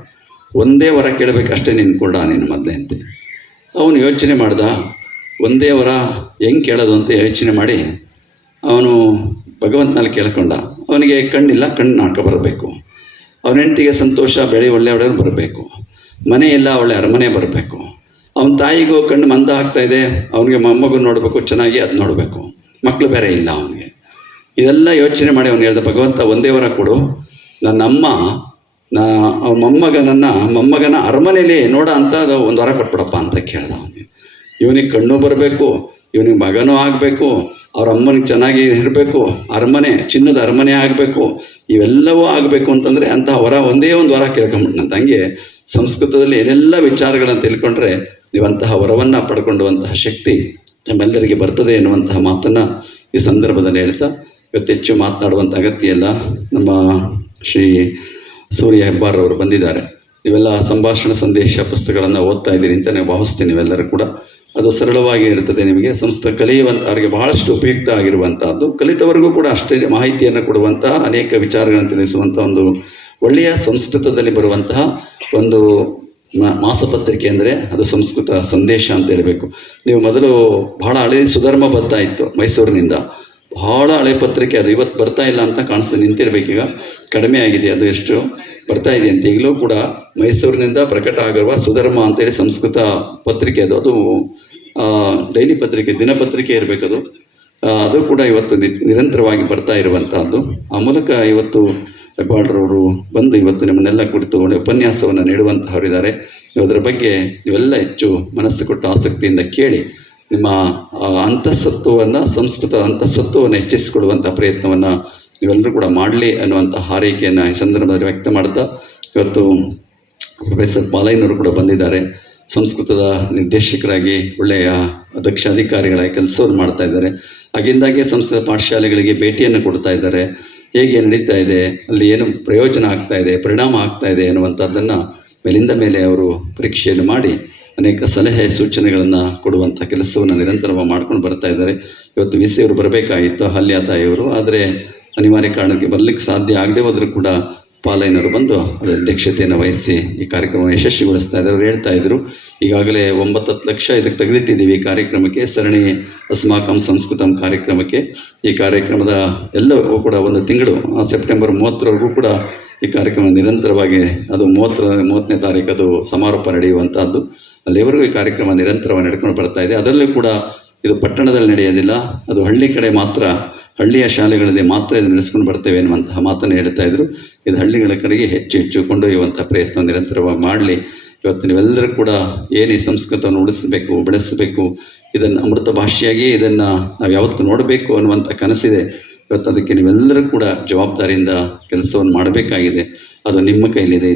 ಒಂದೇ ವರ ಕೇಳಬೇಕಷ್ಟೇ ನೀನು ಕೊಡ ನೀನು ಮೊದಲೇ ಅಂತ. ಅವನು ಯೋಚನೆ ಮಾಡ್ದ, ಒಂದೇ ವರ ಹೆಂಗೆ ಕೇಳೋದು ಅಂತ ಯೋಚನೆ ಮಾಡಿ ಅವನು ಭಗವಂತನಲ್ಲಿ ಕೇಳ್ಕೊಂಡ. ಅವನಿಗೆ ಕಣ್ಣಿಲ್ಲ, ಕಣ್ಣು ನಾಡ್ಕೊ ಬರಬೇಕು. ಅವನ ಹೆಂಡತಿಗೆ ಸಂತೋಷ, ಬೆಳೆ ಒಳ್ಳೆಯವರು ಬರಬೇಕು. ಮನೆ ಇಲ್ಲ, ಒಳ್ಳೆ ಅರಮನೆ ಬರಬೇಕು. ಅವನ ತಾಯಿಗೂ ಕಣ್ಣು ಮಂದ ಆಗ್ತಾಯಿದೆ, ಅವನಿಗೆ ಮೊಮ್ಮಗು ನೋಡಬೇಕು ಚೆನ್ನಾಗಿ, ಅದು ನೋಡಬೇಕು. ಮಕ್ಕಳು ಬೇರೆ ಇಲ್ಲ ಅವನಿಗೆ. ಇದೆಲ್ಲ ಯೋಚನೆ ಮಾಡಿ ಅವನು ಹೇಳ್ದ, ಭಗವಂತ ಒಂದೇ ವರ ಕೊಡು, ಅವನ ಮೊಮ್ಮಗನ ಅರಮನೆಯಲ್ಲಿ ನೋಡ ಅಂತ ಅದು ಒಂದು ವರ ಕೊಟ್ಬಿಡಪ್ಪ ಅಂತ ಕೇಳ್ದ ಅವನಿಗೆ. ಇವನಿಗೆ ಕಣ್ಣು ಬರಬೇಕು, ಇವನಿಗೆ ಮಗನೂ ಆಗಬೇಕು, ಅವ್ರ ಅಮ್ಮನಿಗೆ ಚೆನ್ನಾಗಿ ಇರಬೇಕು, ಅರಮನೆ ಚಿನ್ನದ ಅರಮನೆ ಆಗಬೇಕು, ಇವೆಲ್ಲವೂ ಆಗಬೇಕು ಅಂತಂದರೆ ಅಂತಹ ವರ ಒಂದೇ ಒಂದು ವರ ಕೇಳ್ಕೊಂಬಿಟ್ನಂತ. ಹಂಗೆ ಸಂಸ್ಕೃತದಲ್ಲಿ ಏನೆಲ್ಲ ವಿಚಾರಗಳನ್ನು ತಿಳ್ಕೊಂಡ್ರೆ ನೀವಂತಹ ವರವನ್ನು ಪಡ್ಕೊಂಡುವಂತಹ ಶಕ್ತಿ ನಮ್ಮೆಲ್ಲರಿಗೆ ಬರ್ತದೆ ಎನ್ನುವಂತಹ ಮಾತನ್ನು ಈ ಸಂದರ್ಭದಲ್ಲಿ ಹೇಳ್ತಾ, ಇವತ್ತು ಹೆಚ್ಚು ಮಾತನಾಡುವಂಥ ಅಗತ್ಯ ಇಲ್ಲ. ನಮ್ಮ ಶ್ರೀ ಸೂರ್ಯ ಹೆಬ್ಬಾರವರು ಬಂದಿದ್ದಾರೆ. ನೀವೆಲ್ಲ ಸಂಭಾಷಣಾ ಸಂದೇಶ ಪುಸ್ತಕಗಳನ್ನು ಓದ್ತಾ ಇದ್ದೀರಿ ಅಂತ ನಾನು ಭಾವಿಸ್ತೀನಿ. ನೀವೆಲ್ಲರೂ ಕೂಡ ಅದು ಸರಳವಾಗಿ ಇರ್ತದೆ. ನಿಮಗೆ ಸಂಸ್ಕೃತ ಕಲಿಯುವಂಥವ್ರಿಗೆ ಬಹಳಷ್ಟು ಉಪಯುಕ್ತ ಆಗಿರುವಂಥದ್ದು, ಕಲಿತವರೆಗೂ ಕೂಡ ಅಷ್ಟೇ ಮಾಹಿತಿಯನ್ನು ಕೊಡುವಂತಹ ಅನೇಕ ವಿಚಾರಗಳನ್ನು ತಿಳಿಸುವಂಥ ಒಂದು ಒಳ್ಳೆಯ ಸಂಸ್ಕೃತದಲ್ಲಿ ಬರುವಂತಹ ಒಂದು ಮಾಸಪತ್ರಿಕೆ ಅಂದರೆ ಅದು ಸಂಸ್ಕೃತ ಸಂದೇಶ ಅಂತ ಹೇಳಬೇಕು. ನೀವು ಮೊದಲು ಬಹಳ ಹಳೆ ಸುಧರ್ಮ ಬರ್ತಾ ಇತ್ತು ಮೈಸೂರಿನಿಂದ, ಬಹಳ ಹಳೆ ಪತ್ರಿಕೆ ಅದು. ಇವತ್ತು ಬರ್ತಾ ಇಲ್ಲ ಅಂತ ಕಾಣಿಸ್ತಾ ನಿಂತಿರ್ಬೇಕೀಗ, ಕಡಿಮೆ ಆಗಿದೆ ಅದು, ಎಷ್ಟು ಬರ್ತಾ ಇದೆ ಅಂತ. ಈಗಲೂ ಕೂಡ ಮೈಸೂರಿನಿಂದ ಪ್ರಕಟ ಆಗಿರುವ ಸುಧರ್ಮ ಅಂತೇಳಿ ಸಂಸ್ಕೃತ ಪತ್ರಿಕೆ ಅದು ಡೈಲಿ ಪತ್ರಿಕೆ, ದಿನಪತ್ರಿಕೆ ಇರಬೇಕದು. ಅದು ಕೂಡ ಇವತ್ತು ನಿರಂತರವಾಗಿ ಬರ್ತಾ ಇರುವಂತಹದ್ದು. ಆ ಮೂಲಕ ಇವತ್ತು ಹೆಬ್ಬಾಳ್ರವರು ಬಂದು ಇವತ್ತು ನಿಮ್ಮನ್ನೆಲ್ಲ ಕುರಿತು ಉಪನ್ಯಾಸವನ್ನು ನೀಡುವಂತಹವರಿದ್ದಾರೆ. ಅದರ ಬಗ್ಗೆ ನೀವೆಲ್ಲ ಹೆಚ್ಚು ಮನಸ್ಸು ಕೊಟ್ಟು ಆಸಕ್ತಿಯಿಂದ ಕೇಳಿ ನಿಮ್ಮ ಅಂತಃಸತ್ವವನ್ನು, ಸಂಸ್ಕೃತ ಅಂತಃಸತ್ವವನ್ನು ಹೆಚ್ಚಿಸಿಕೊಡುವಂಥ ಪ್ರಯತ್ನವನ್ನು ನೀವೆಲ್ಲರೂ ಕೂಡ ಮಾಡಲಿ ಅನ್ನುವಂಥ ಹಾರೈಕೆಯನ್ನು ಈ ಸಂದರ್ಭದಲ್ಲಿ ವ್ಯಕ್ತ ಮಾಡ್ತಾ, ಇವತ್ತು ಪ್ರೊಫೆಸರ್ ಪಾಲಯ್ಯನವರು ಕೂಡ ಬಂದಿದ್ದಾರೆ. ಸಂಸ್ಕೃತದ ನಿರ್ದೇಶಕರಾಗಿ ಒಳ್ಳೆಯ ದಕ್ಷ ಅಧಿಕಾರಿಗಳಾಗಿ ಕೆಲಸವನ್ನು ಮಾಡ್ತಾ ಇದ್ದಾರೆ. ಆಗಿಂದಾಗೆ ಸಂಸ್ಕೃತ ಪಾಠಶಾಲೆಗಳಿಗೆ ಭೇಟಿಯನ್ನು ಕೊಡ್ತಾ ಇದ್ದಾರೆ. ಹೇಗೆ ನಡೀತಾ ಇದೆ, ಅಲ್ಲಿ ಏನು ಪ್ರಯೋಜನ ಆಗ್ತಾ ಇದೆ, ಪರಿಣಾಮ ಆಗ್ತಾ ಇದೆ ಅನ್ನುವಂಥದ್ದನ್ನು ಮೇಲಿಂದ ಮೇಲೆ ಅವರು ಪರೀಕ್ಷೆಯನ್ನು ಮಾಡಿ ಅನೇಕ ಸಲಹೆ ಸೂಚನೆಗಳನ್ನು ಕೊಡುವಂಥ ಕೆಲಸವನ್ನು ನಿರಂತರವಾಗಿ ಮಾಡ್ಕೊಂಡು ಬರ್ತಾ ಇದ್ದಾರೆ. ಇವತ್ತು VC ಅವರು ಬರಬೇಕಾಗಿತ್ತು, ಹಲ್ಯ ತಾಯಿಯವರು, ಆದರೆ ಅನಿವಾರ್ಯ ಕಾರಣಕ್ಕೆ ಬರಲಿಕ್ಕೆ ಸಾಧ್ಯ ಆಗದೆ ಹೋದರೂ ಕೂಡ ಪಾಲಯ್ಯನವರು ಬಂದು ಅದರ ಅಧ್ಯಕ್ಷತೆಯನ್ನು ವಹಿಸಿ ಈ ಕಾರ್ಯಕ್ರಮವನ್ನು ಯಶಸ್ವಿಗೊಳಿಸ್ತಾ ಇದ್ದಾರೆ. ಅವರು ಹೇಳ್ತಾ ಇದ್ದರು, ಈಗಾಗಲೇ 9-10 ಲಕ್ಷ ಇದಕ್ಕೆ ತೆಗೆದಿಟ್ಟಿದ್ದೀವಿ ಈ ಕಾರ್ಯಕ್ರಮಕ್ಕೆ, ಸರಣಿ ಅಸ್ಮಾಕಂ ಸಂಸ್ಕೃತಂ ಕಾರ್ಯಕ್ರಮಕ್ಕೆ. ಈ ಕಾರ್ಯಕ್ರಮದ ಎಲ್ಲವೂ ಕೂಡ ಒಂದು ತಿಂಗಳು, ಸೆಪ್ಟೆಂಬರ್ 30ರವರೆಗೂ ಕೂಡ ಈ ಕಾರ್ಯಕ್ರಮ ನಿರಂತರವಾಗಿ, ಅದು 30ನೇ ತಾರೀಕು ಅದು ಸಮಾರೋಪ ನಡೆಯುವಂಥದ್ದು. ಅಲ್ಲಿವರೆಗೂ ಈ ಕಾರ್ಯಕ್ರಮ ನಿರಂತರವಾಗಿ ನಡ್ಕೊಂಡು ಬರ್ತಾ ಇದೆ. ಅದರಲ್ಲೂ ಕೂಡ ಇದು ಪಟ್ಟಣದಲ್ಲಿ ನಡೆಯೋದಿಲ್ಲ, ಅದು ಹಳ್ಳಿ ಕಡೆ ಮಾತ್ರ ಹಳ್ಳಿಯ ಶಾಲೆಗಳಲ್ಲಿ ಮಾತ್ರ ಇದನ್ನು ನಡೆಸ್ಕೊಂಡು ಬರ್ತೇವೆ ಎನ್ನುವಂತಹ ಮಾತನ್ನು ಹೇಳ್ತಾ ಇದ್ರು. ಇದು ಹಳ್ಳಿಗಳ ಕಡೆಗೆ ಹೆಚ್ಚು ಹೆಚ್ಚು ಕೊಂಡೊಯ್ಯುವಂಥ ಪ್ರಯತ್ನ ನಿರಂತರವಾಗಿ ಮಾಡಲಿ. ಇವತ್ತು ನೀವೆಲ್ಲರೂ ಕೂಡ ಏನು ಈ ಸಂಸ್ಕೃತವನ್ನು ಉಳಿಸಬೇಕು, ಬೆಳೆಸಬೇಕು, ಇದನ್ನು ಅಮೃತ ಭಾಷೆಯಾಗಿಯೇ ಇದನ್ನು ನಾವು ಯಾವತ್ತು ನೋಡಬೇಕು ಅನ್ನುವಂಥ ಕನಸಿದೆ. ಇವತ್ತು ಅದಕ್ಕೆ ನೀವೆಲ್ಲರೂ ಕೂಡ ಜವಾಬ್ದಾರಿಯಿಂದ ಕೆಲಸವನ್ನು ಮಾಡಬೇಕಾಗಿದೆ. ಅದು ನಿಮ್ಮ ಕೈಲಿದೆ.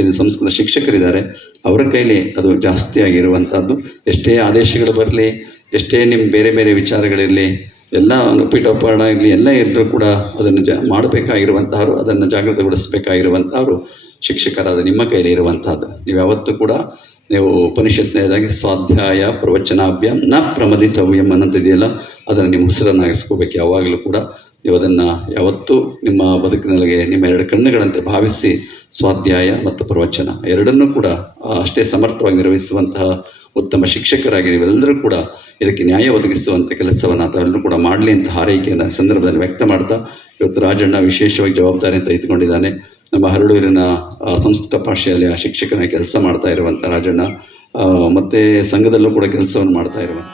ಇಲ್ಲಿ ಸಂಸ್ಕೃತ ಶಿಕ್ಷಕರಿದ್ದಾರೆ, ಅವರ ಕೈಲಿ ಅದು ಜಾಸ್ತಿ ಆಗಿರುವಂಥದ್ದು. ಎಷ್ಟೇ ಆದೇಶಗಳು ಬರಲಿ, ಎಷ್ಟೇ ನಿಮ್ಮ ಬೇರೆ ಬೇರೆ ವಿಚಾರಗಳಿರಲಿ, ಎಲ್ಲ ಪೀಠೋಪಕರಣ ಇರಲಿ, ಎಲ್ಲ ಇದ್ದರೂ ಕೂಡ ಅದನ್ನು ಮಾಡಬೇಕಾಗಿರುವಂತಹವರು, ಅದನ್ನು ಜಾಗೃತಗೊಳಿಸಬೇಕಾಗಿರುವಂಥವರು ಶಿಕ್ಷಕರಾದ ನಿಮ್ಮ ಕೈಲಿ ಇರುವಂತಹದ್ದು. ನೀವು ಯಾವತ್ತೂ ಕೂಡ ನೀವು ಉಪನಿಷತ್ನೇದಾಗಿ ಸ್ವಾಧ್ಯಾಯ ಪ್ರವಚನಾಭ್ಯಾಮ್ ನ ಪ್ರಮದಿತವ್ಯಂ ಅನ್ನೋದಿದೆಯಲ್ಲ, ಅದನ್ನು ನಿಮ್ಮ ಉಸಿರನ್ನಾಗಿಸ್ಕೋಬೇಕು. ಯಾವಾಗಲೂ ಕೂಡ ನೀವು ಅದನ್ನು ಯಾವತ್ತೂ ನಿಮ್ಮ ಬದುಕಿನೊಳಗೆ ನಿಮ್ಮ ಎರಡು ಕಣ್ಣುಗಳಂತೆ ಭಾವಿಸಿ ಸ್ವಾಧ್ಯಾಯ ಮತ್ತು ಪ್ರವಚನ ಎರಡನ್ನೂ ಕೂಡ ಅಷ್ಟೇ ಸಮರ್ಥವಾಗಿ ನಿರ್ವಹಿಸುವಂತಹ ಉತ್ತಮ ಶಿಕ್ಷಕರಾಗಿ ನೀವೆಲ್ಲರೂ ಕೂಡ ಇದಕ್ಕೆ ನ್ಯಾಯ ಒದಗಿಸುವಂಥ ಕೆಲಸವನ್ನು ತಾವೆಲ್ಲರೂ ಕೂಡ ಮಾಡಲಿ ಅಂತ ಹಾರೈಕೆಯನ್ನು ಸಂದರ್ಭದಲ್ಲಿ ವ್ಯಕ್ತ ಮಾಡ್ತಾ, ಇವತ್ತು ರಾಜಣ್ಣ ವಿಶೇಷವಾಗಿ ಜವಾಬ್ದಾರಿಯನ್ನು ತೆಗೆದುಕೊಂಡಿದ್ದಾನೆ. ನಮ್ಮ ಹರಳೂರಿನ ಸಂಸ್ಕೃತ ಭಾಷೆಯಲ್ಲಿ ಆ ಶಿಕ್ಷಕನ ಕೆಲಸ ಮಾಡ್ತಾ ಇರುವಂಥ ರಾಜಣ್ಣ, ಮತ್ತು ಸಂಘದಲ್ಲೂ ಕೂಡ ಕೆಲಸವನ್ನು ಮಾಡ್ತಾ ಇರುವಂಥ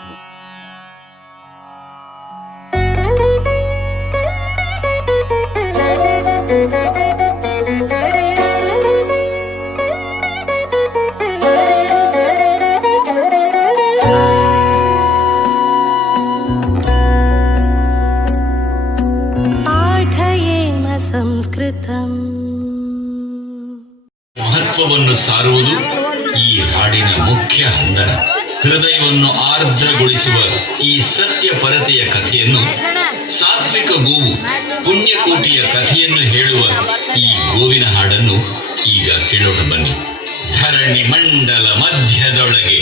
ಸಂಸ್ಕೃತಂ. ಮಹತ್ವವನ್ನು ಸಾರುವುದು ಈ ಹಾಡಿನ ಮುಖ್ಯ ಹಂದರ. ಹೃದಯವನ್ನು ಆರ್ದ್ರಗೊಳಿಸುವ ಈ ಸತ್ಯಪರತೆಯ ಕಥೆಯನ್ನು, ಸಾತ್ವಿಕ ಗೋವು ಪುಣ್ಯಕೋಟಿಯ ಕಥೆಯನ್ನು ಹೇಳುವ ಈ ಗೋವಿನ ಹಾಡನ್ನು ಈಗ ಕೇಳೋಣ ಬನ್ನಿ. ಧರಣಿ ಮಂಡಲ ಮಧ್ಯದೊಳಗೆ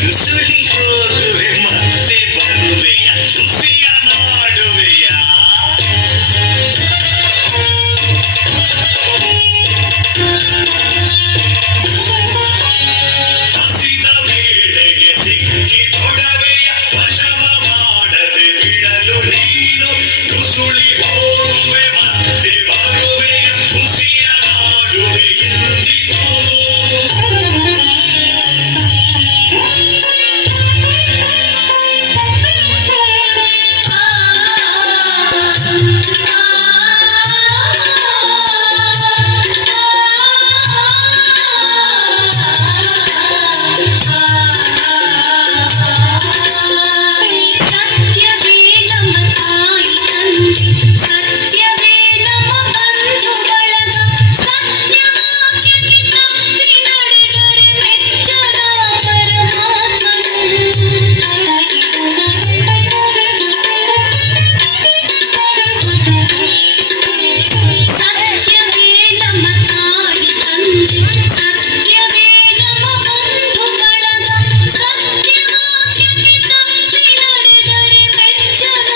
ನುಸುಳಿ ಹೋಗುವೆ ಮತ್ತೆ ಬರುವೆಯ ಹುಸಿಯ ನಾಡುವೆಯ ಹಸಿದ ವೇಳೆಗೆ ಸಿಕ್ಕಿ ಕೊಡವೆಯ ವಶವ ಮಾಡದೆ ಬಿಡಲು ನೀನು ನುಸುಳಿ ಹೋಗುವೆ ಮತ್ತೆ ಬರುವೆಯ ಹುಸಿಯ ನಾಡುವೆ ಎಂದಿಗೂ ಸತ್ಯವೇ ನಮ್ಮ ತಾಯಿ ತಂದೆ, ಸತ್ಯವೇ ನಮ್ಮ ಬಂಧು ಬಳಗ, ಸತ್ಯವಾಕ್ಯಕ್ಕೆ ತಪ್ಪಿ ನಡೆದರೆ ಮೆಚ್ಚದ ಸತ್ಯವೇ ನಮ್ಮ ತಾಯಿ ತಂದೆ, ಸತ್ಯವೇ ನಮ್ಮ ಬಂಧು ಬಳಗ, ಸತ್ಯವಾಕ್ಯಕ್ಕೆ ತಪ್ಪಿ ನಡೆದರೆ ಮೆಚ್ಚದ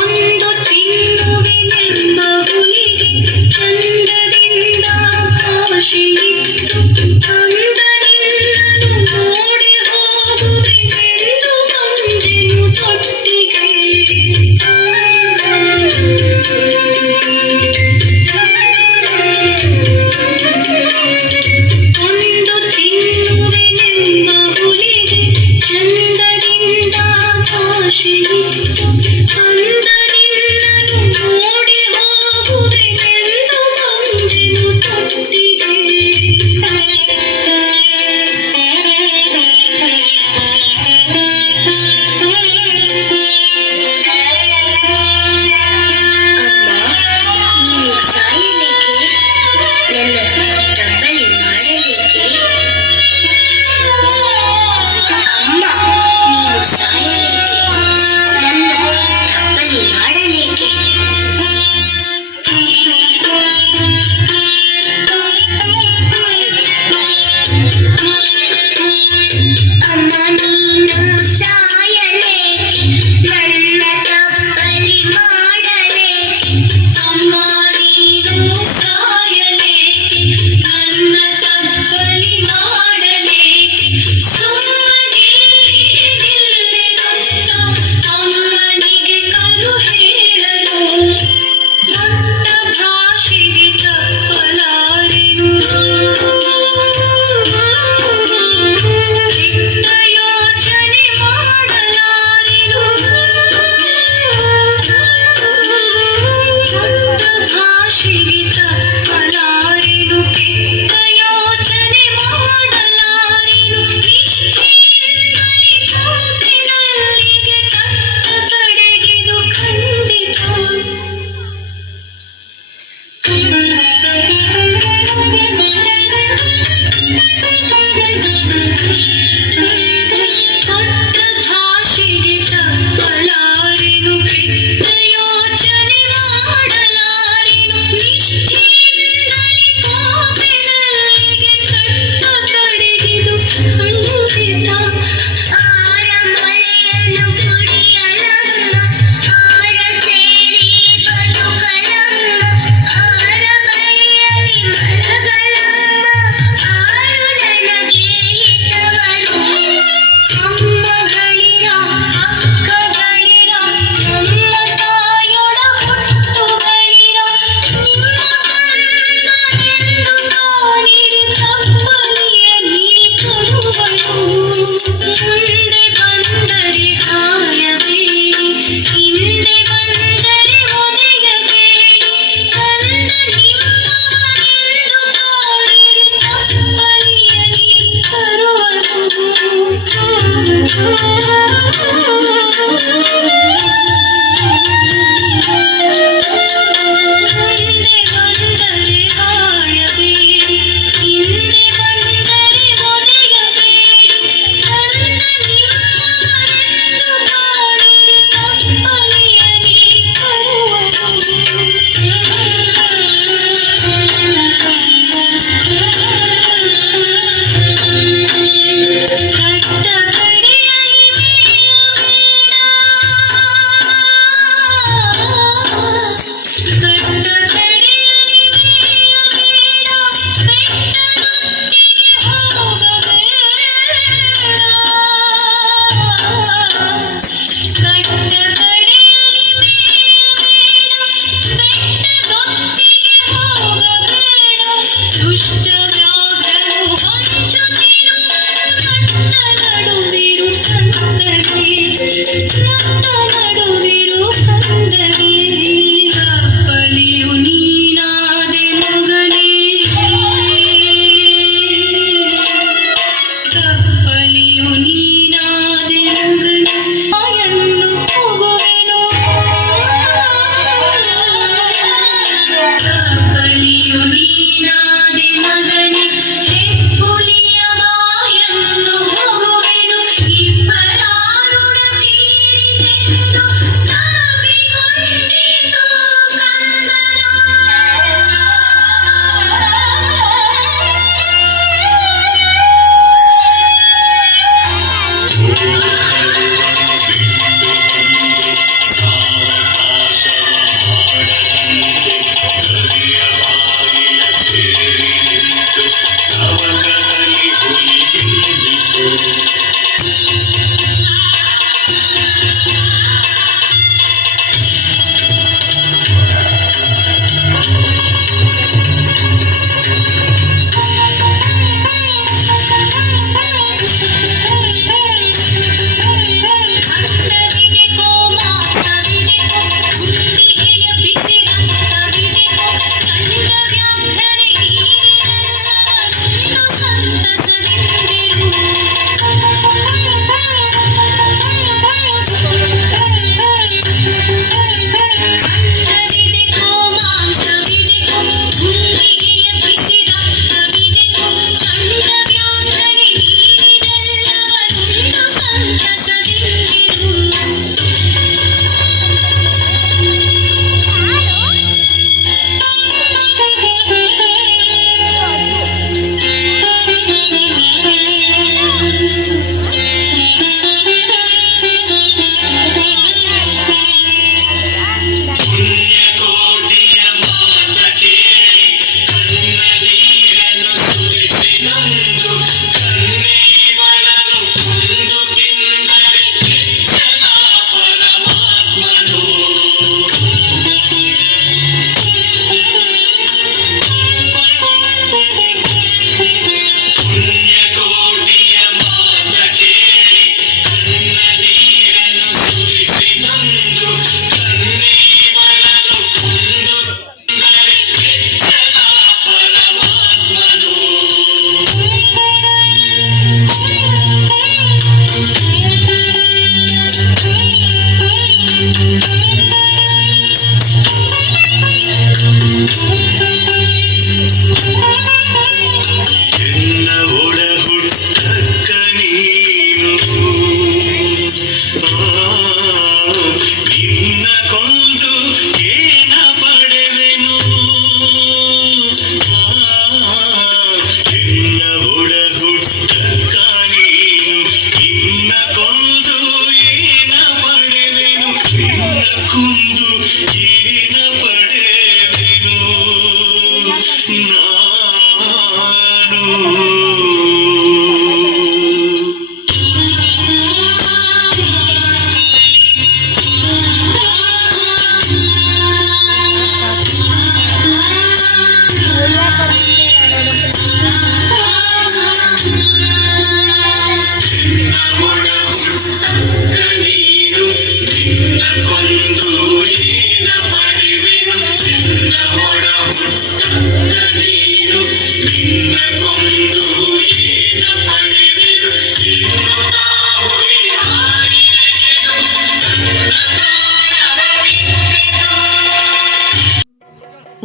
ಒಂದು ತಿನ್ನುವಿನೆಂಬ ಹುಲಿಗೆ ಚಂದದಿಂದ ಭಾಷೆಯಿತ್ತು, ಅಂದ ನಿನ್ನನ್ನು ನೋಡಿ ಹೋಗುವೆನೆಂದು ಬಂದೆನು ತೊಟ್ಟಿಗೆ. ಒಂದು ತಿನ್ನುವೆನೆಂಬ ಹುಲಿಗೆ ಚಂದದಿಂದ ಭಾಷೆಯಿತ್ತು, ಅಂದ ನಿನ್ನನ್ನು ನೋಡಿ ಹೋಗುವೆನೆಂದು ಬಂದೆನು ತೊಟ್ಟಿಗೆ. ನೀನು ಸಾಯಲಿಕ್ಕೆ, ನನ್ನ ತಬ್ಬಲಿ ಮಾಡಲಿಕ್ಕೆ. ಅಮ್ಮ, ನೀನು ಸಾಯಲಿಕ್ಕೆ, ನನ್ನ ತಬ್ಬಲಿ ಮಾಡಲಿಕ್ಕೆ. ಅಮ್ಮ, ನೀನು ಸಾಯಲೇಕೆ, ನನ್ನ ತಬ್ಬಲಿ ಮಾಡಲೇಕೆ. ಅಮ್ಮ, ನೀನು ಸಾಯಲೇಕೆ, ನನ್ನ ತಬ್ಬಲಿ ಮಾಡಲೇಕೆ. ಸುಮ್ಮನೆ ನಿಲ್ಲಿರುತ್ತ ಅಮ್ಮನಿಗೆ ಕರು ಹೇಳಲು, ದೊಡ್ಡ ಭಾಷೆಗೆ ತಪ್ಪಲಾರೆನು. ಕೆಟ್ಟ ಯೋಚನೆ ಮಾಡಲಾರೆನು, ದೊಡ್ಡ ಭಾಷೆಗೆ ತಪ್ಪಲಾರೆನು. ಕೆಟ್ಟ ಯೋಚನೆ ಮಾಡಲಾರೆನು, ನಿಷ್ಠೆಯಿಂದಲೇ ಕೋಪಿನಲ್ಲಿಗೆ ತಟ್ಟ ಕಡೆಗಿದು ಖಂಡಿತ. ದೊಡ್ಡ ಭಾಷೆಗೆ ತಪ್ಪಲಾರೆನು, ಕೆಟ್ಟ ಯೋಚನೆ ಮಾಡಲಾರೆನು. ನಿಷ್ಠೆಯಿಂದಲೇ ಕೋಪಿನಲ್ಲಿಗೆ ತಟ್ಟ ಕಡೆಗಿದು ಖಂಡಿತ. ಆರ ಮಳೆಯನ್ನು ಕುಡಿಯಲಮ್ಮ, ಆರ ಸೇರಿ ಬದುಕಲಮ್ಮ, ಆರ ಬಳಿಯಲ್ಲಿ ಮಲಗಲಮ್ಮ, ಆರು ನನಗೆ ಹಿತವರು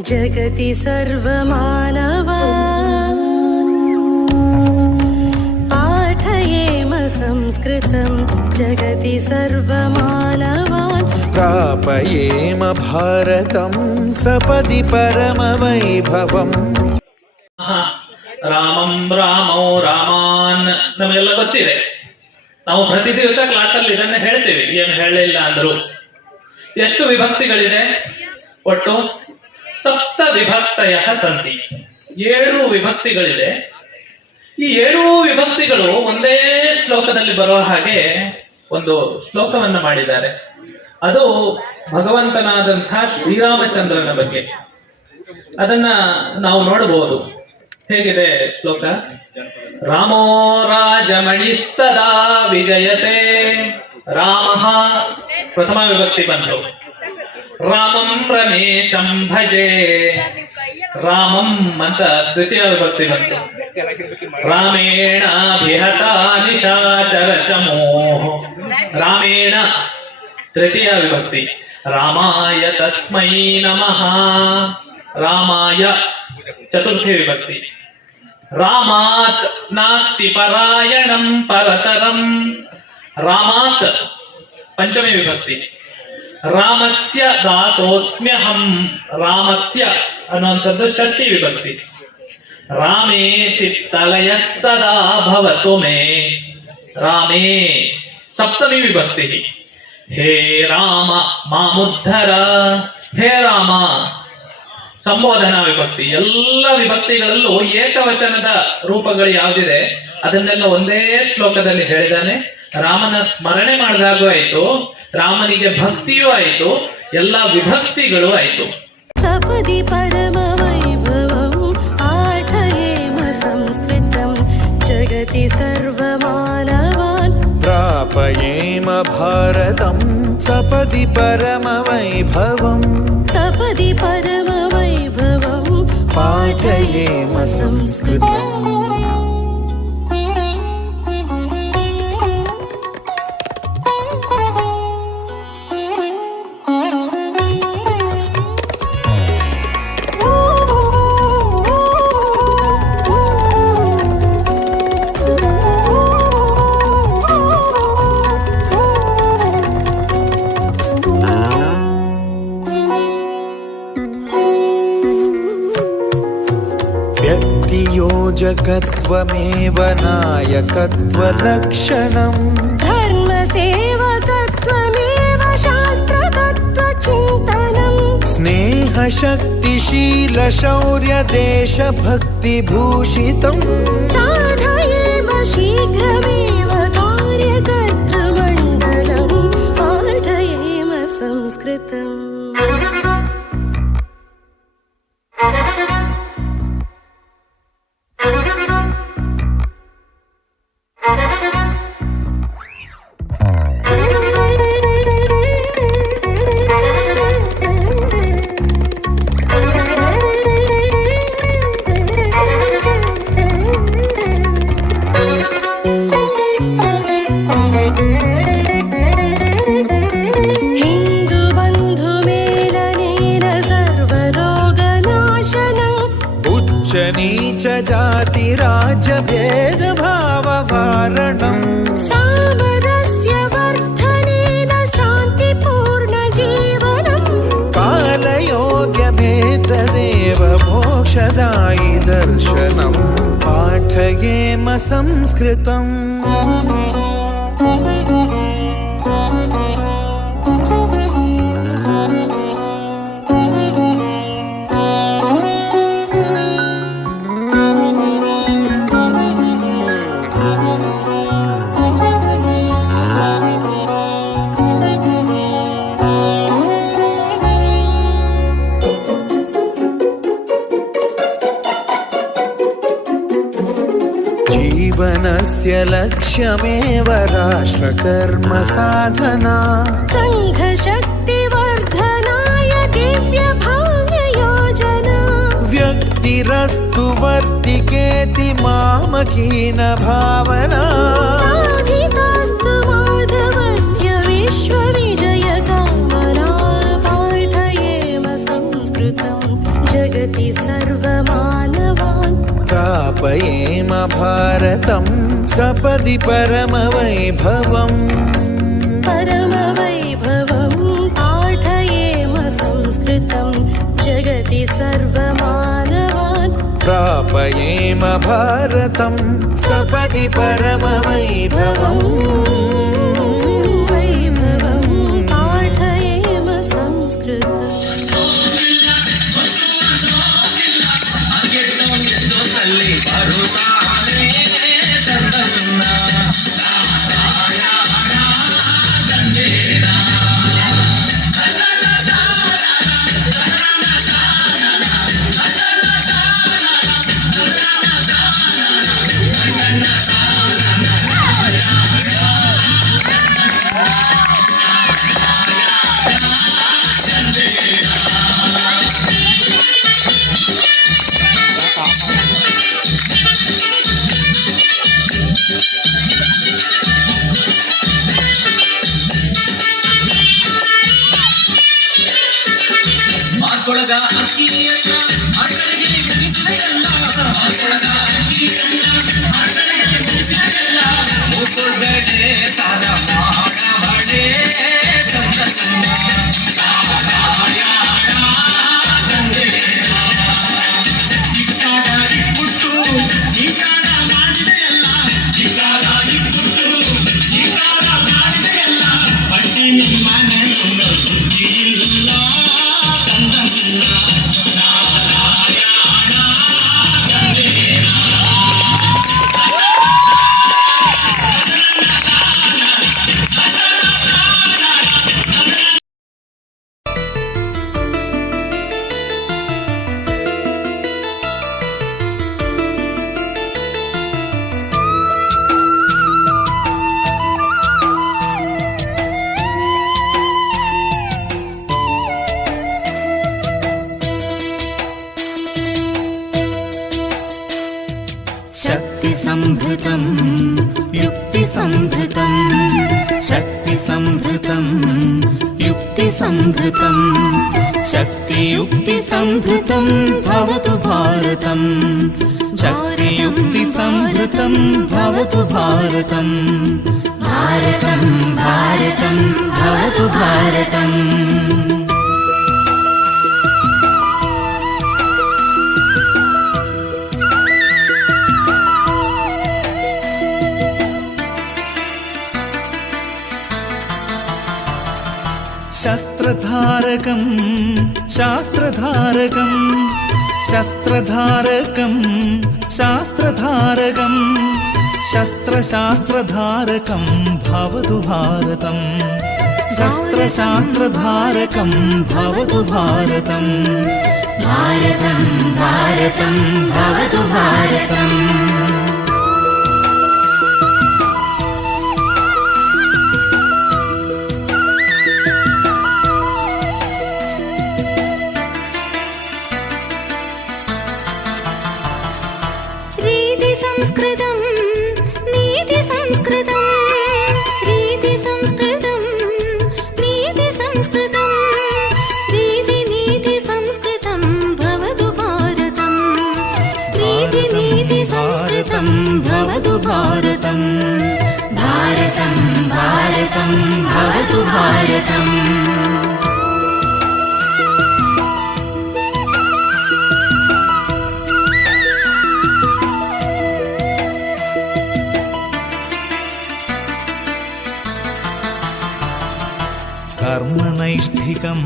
जगति सर्वमानवान् पाठयेम संस्कृतं जगति सर्वमानवान् प्रापयेम भारतं सपदि परमवैभवम् ರಾಮಂ ರಾಮೋ ರಾಮಾನ್ ನಮಗೆಲ್ಲ ಗೊತ್ತಿದೆ. ನಾವು ಪ್ರತಿ ದಿವಸ ಕ್ಲಾಸಲ್ಲಿ ಇದನ್ನ ಹೇಳ್ತೀವಿ, ಏನು ಹೇಳಿಲ್ಲ ಅಂದ್ರು. ಎಷ್ಟು ವಿಭಕ್ತಿಗಳಿದೆ? ಒಟ್ಟು ಸಪ್ತ ವಿಭಕ್ತಯ ಸಂತಿ, 7 ವಿಭಕ್ತಿಗಳಿದೆ. ಈ 7 ವಿಭಕ್ತಿಗಳು ಒಂದೇ ಶ್ಲೋಕದಲ್ಲಿ ಬರುವ ಹಾಗೆ ಒಂದು ಶ್ಲೋಕವನ್ನ ಮಾಡಿದ್ದಾರೆ. ಅದು ಭಗವಂತನಾದಂತಹ ಶ್ರೀರಾಮಚಂದ್ರನ ಬಗ್ಗೆ. ಅದನ್ನ ನಾವು ನೋಡಬಹುದು. ಹೇಗಿದೆ ಶ್ಲೋಕ? ರಾಮೋ ರಾಜಮಣಿ ಸದಾ ವಿಜಯತೆ. ರಾಮ ಪ್ರಥಮ ವಿಭಕ್ತಿ ಬಂತು. ರಾಮಂ ರಮೇಶಂ ಭಜೆ. ರಾಮಂ ಅಂತ ದ್ವಿತೀಯ ವಿಭಕ್ತಿ ಬಂತು. ರಾಮೇಣ ಭಿಹತ ನಿಶಾಚರ ಚಮೋಹ. ರಾಮೇಣ ತೃತೀಯ ವಿಭಕ್ತಿ. ರಾಮಾಯ ತಸ್ಮೈ ನಮಃ. ರಾಮಾಯ ಚತುರ್ಥಿ ವಿಭಕ್ತಿ. ರಾಮಾತ್ ನಾಸ್ತಿ ಪರಾಯಣಂ ಪರತರಂ. ರಾಮಾತ್ ಪಂಚಮಿ ವಿಭಕ್ತಿ. ರಾಮಸ್ಯ ದಾಸೋಸ್ಮ್ಯಹಂ. ರಾಮಸ್ಯ ಅನ್ನುವಂಥದ್ದು ಷಷ್ಠಿ ವಿಭಕ್ತಿ. ರಾಮೇ ಚಿತ್ತಲಯ ಸದಾ ಭವತು ಮೇ. ರಾಮೇ ಸಪ್ತಮಿ ವಿಭಕ್ತಿ. ಹೇ ರಾಮ ಮಾಮುದ್ಧರ. ಹೇ ರಾಮ ಸಂಬೋಧನಾ ವಿಭಕ್ತಿ. ಎಲ್ಲ ವಿಭಕ್ತಿಗಳಲ್ಲೂ ಏಕವಚನದ ರೂಪಗಳು ಯಾವುದಿದೆ ಅದನ್ನೆಲ್ಲ ಒಂದೇ ಶ್ಲೋಕದಲ್ಲಿ ಹೇಳಿದಾನೆ. ರಾಮನ ಸ್ಮರಣೆ ಮಾಡಿದಾಗೂ ಆಯ್ತು, ರಾಮನಿಗೆ ಭಕ್ತಿಯೂ ಆಯ್ತು, ಎಲ್ಲ ವಿಭಕ್ತಿಗಳು ಆಯ್ತು. सपदि परमवैभवं पाठयेम संस्कृतं जगति सर्वमानवान् प्रापयेम भारतं सपदि परमवैभवम् सपदि परमवैभवं पाठयेम संस्कृतम् व्यक्तियोजकत्वमेव नायकत्वलक्षणम् धर्मसेवकत्वमेव शास्त्रतत्त्वचिन्तनं स्नेहशक्तिशीलशौर्यदेशभक्तिभूषितम् साधयेम शीघ्रमेव कार्यकर्तृमण्डलं पाठयेम संस्कृतम् नीच जाति राज्य भेदभाववारणम् सामरस्य वर्धनेन शान्तिपूर्णजीवनम् कालयोग्यमेतदेव मोक्षदायि दर्शनम् पाठयेम संस्कृतम् जीवनस्य लक्ष्यमेव राष्ट्रकर्म साधना संघशक्तिवर्धनाय दिव्यभाव्ययोजना व्यक्तिरस्तु वर्तिकेति मामकीन भावना साधितास्तु माधवस्य विश्वविजयकामना पाठयेम संस्कृतं सपदि परमवैभवम् परमवैभवं पाठयेम संस्कृतं जगति सर्वमानवान् प्रापयेम भारतं सपदि परमवैभवम् वैभवं पाठयेम संस्कृतम् शक्तिसंभृतं युक्तिसंभृतं शक्तिसंभृतं युक्तिसंभृतं शक्तियुक्तिसंभृतं भवतु भारतम् शक्तियुक्तिसंभृतं भवतु भारतम् भारतं भारतं भवतु भारतम् शस्त्रधारकं शास्त्रधारकं शस्त्रधारकं शास्त्रधारकं शस्त्रशास्त्रधारकं भवतु भारतम् शस्त्रशास्त्रधारकं भवतु भारतम् भारतं भारतं भवतु भारतम् संस्कृतं नीति संस्कृतं रीति संस्कृतं नीति संस्कृतं रीति नीति संस्कृतं भवतु भारतम् रीति नीति संस्कृतं भवतु भारतम् भारतं भारतं भवतु भारतम् कर्मनैष्ठिकं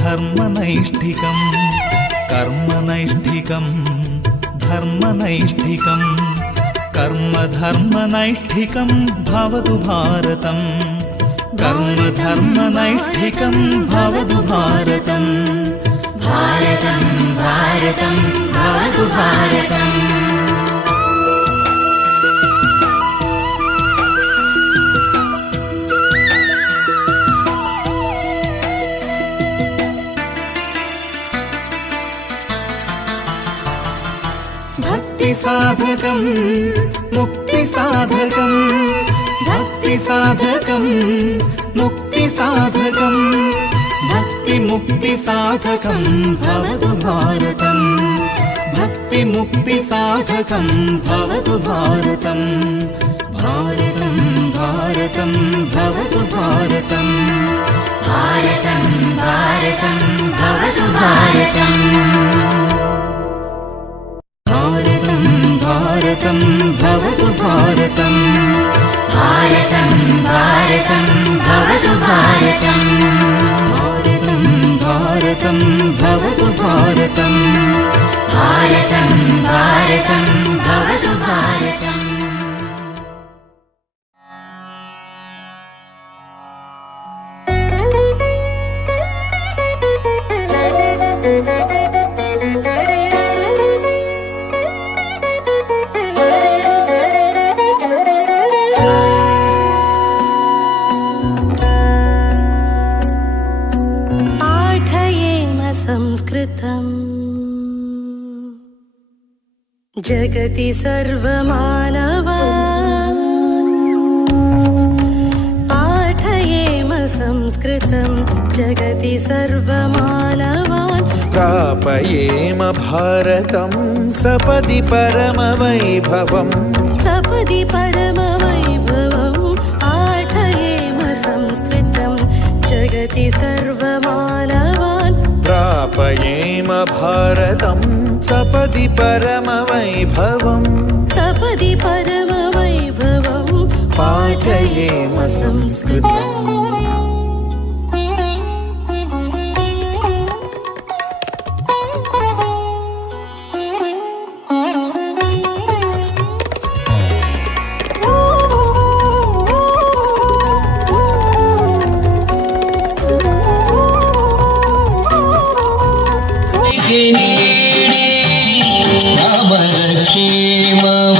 धर्मनैष्ठिकं कर्मनैष्ठिकं धर्मनैष्ठिकं कर्मधर्मनैष्ठिकं भवतु भारतम् कर्मधर्मनैष्ठिकं भवतु भारतम् भारतं भारतं भवतु भारतम् भक्तिसाधकं मुक्तिसाधकं भक्तिसाधकं मुक्तिसाधकं भक्तिमुक्तिसाधकं भवतु भारतम् भक्तिमुक्तिसाधकं भवतु भारतम् भारतं भारतं भवतु भारतम् भारतं भारतं भवतु भारतम् भारतं भारतं भवतु भारतम् भारतं भारतं भवतु भारतम् भारतं भारतं भवतु भारतम् भारतं भारतं भवतु भारतम् पाठयेम संस्कृतम् जगति सर्वमानवान् पाठयेम संस्कृतं जगति सर्वमानवान् प्रापयेम भारतं सपदि परमवैभवम् सपदि परमवैभवं पाठयेम संस्कृतं जगति सर्वमानवान् प्रापयेम भारतं सपदि परमवैभवम् सपदि परमवैभवं पाठयेम संस्कृतम् ನೀಡಿ ರಾಮನ ಕ್ಷೇಮವ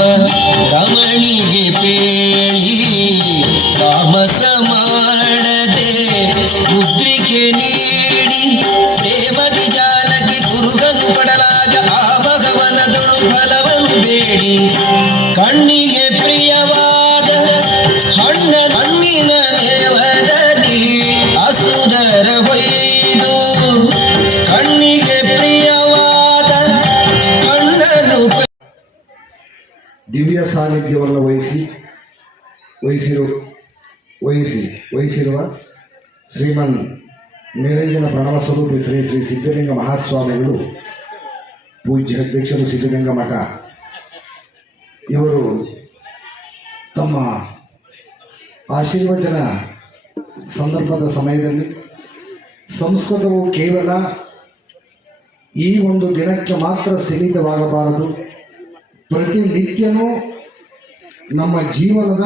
ರಮಣಿಗೆ ಪೇಳಿ ತಾಮಸ ಮಾಡದೆ ಮುದ್ರಿಕೆ ನೀಡಿ ದೇವತಿ ಜಾನಕಿ ಕುರುಗನು ಪಡಲಾಗ ಆ ಭಗವನದಳು ಫಲವನ್ನು ಬೇಡಿ ಕಣ್ಣಿಗೆ ಪ್ರಿಯವಾದ ಹಣ್ಣಿನ ನೇವದಲ್ಲಿ ಅಸುರರ ಹೊಯ್ದು ಕಣ್ಣಿಗೆ ಪ್ರಿಯವಾದ ಹಣ್ಣನ್ನು ದಿವ್ಯ ಸಾನ್ನಿಧ್ಯವನ್ನು ವಹಿಸಿರುವ ಶ್ರೀಮನ್ ನಿರಂಜನ ಪ್ರಣವ ಸ್ವರೂಪಿ ಶ್ರೀ ಶ್ರೀ ಸಿದ್ಧಲಿಂಗ ಮಹಾಸ್ವಾಮಿಗಳು, ಪೂಜ್ಯ ಅಧ್ಯಕ್ಷರು ಸಿದ್ಧಲಿಂಗ ಮಠ, ಇವರು ತಮ್ಮ ಆಶೀರ್ವಚನ ಸಂದರ್ಭದ ಸಮಯದಲ್ಲಿ ಸಂಸ್ಕೃತವು ಕೇವಲ ಈ ಒಂದು ದಿನಕ್ಕೆ ಮಾತ್ರ ಸೀಮಿತವಾಗಬಾರದು, ಪ್ರತಿನಿತ್ಯನೂ ನಮ್ಮ ಜೀವನದ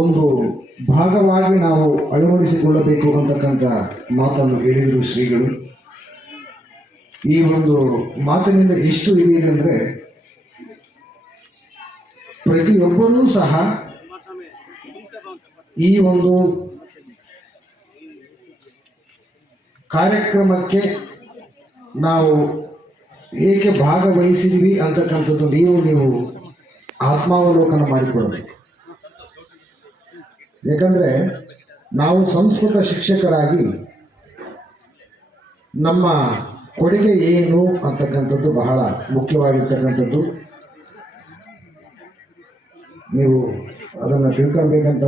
ಒಂದು ಭಾಗವಾಗಿ ನಾವು ಅಳವಡಿಸಿಕೊಳ್ಳಬೇಕು ಅಂತಕ್ಕಂಥ ಮಾತನ್ನು ಹೇಳಿದರು ಶ್ರೀಗಳು. ಈ ಒಂದು ಮಾತಿನಿಂದ ಎಷ್ಟು ಇದೆ ಅಂದರೆ, ಪ್ರತಿಯೊಬ್ಬರೂ ಸಹ ಈ ಒಂದು ಕಾರ್ಯಕ್ರಮಕ್ಕೆ ನಾವು ಏಕೆ ಭಾಗವಹಿಸಿದ್ವಿ ಅಂತಕ್ಕಂಥದ್ದು ನೀವು ಆತ್ಮಾವಲೋಕನ ಮಾಡಿಕೊಳ್ಳಬೇಕು. ಯಾಕಂದರೆ ನಾವು ಸಂಸ್ಕೃತ ಶಿಕ್ಷಕರಾಗಿ ನಮ್ಮ ಕೊಡುಗೆ ಏನು ಅಂತಕ್ಕಂಥದ್ದು ಬಹಳ ಮುಖ್ಯವಾಗಿರ್ತಕ್ಕಂಥದ್ದು. ನೀವು ಅದನ್ನು ತಿಳ್ಕೊಳ್ಬೇಕಂತ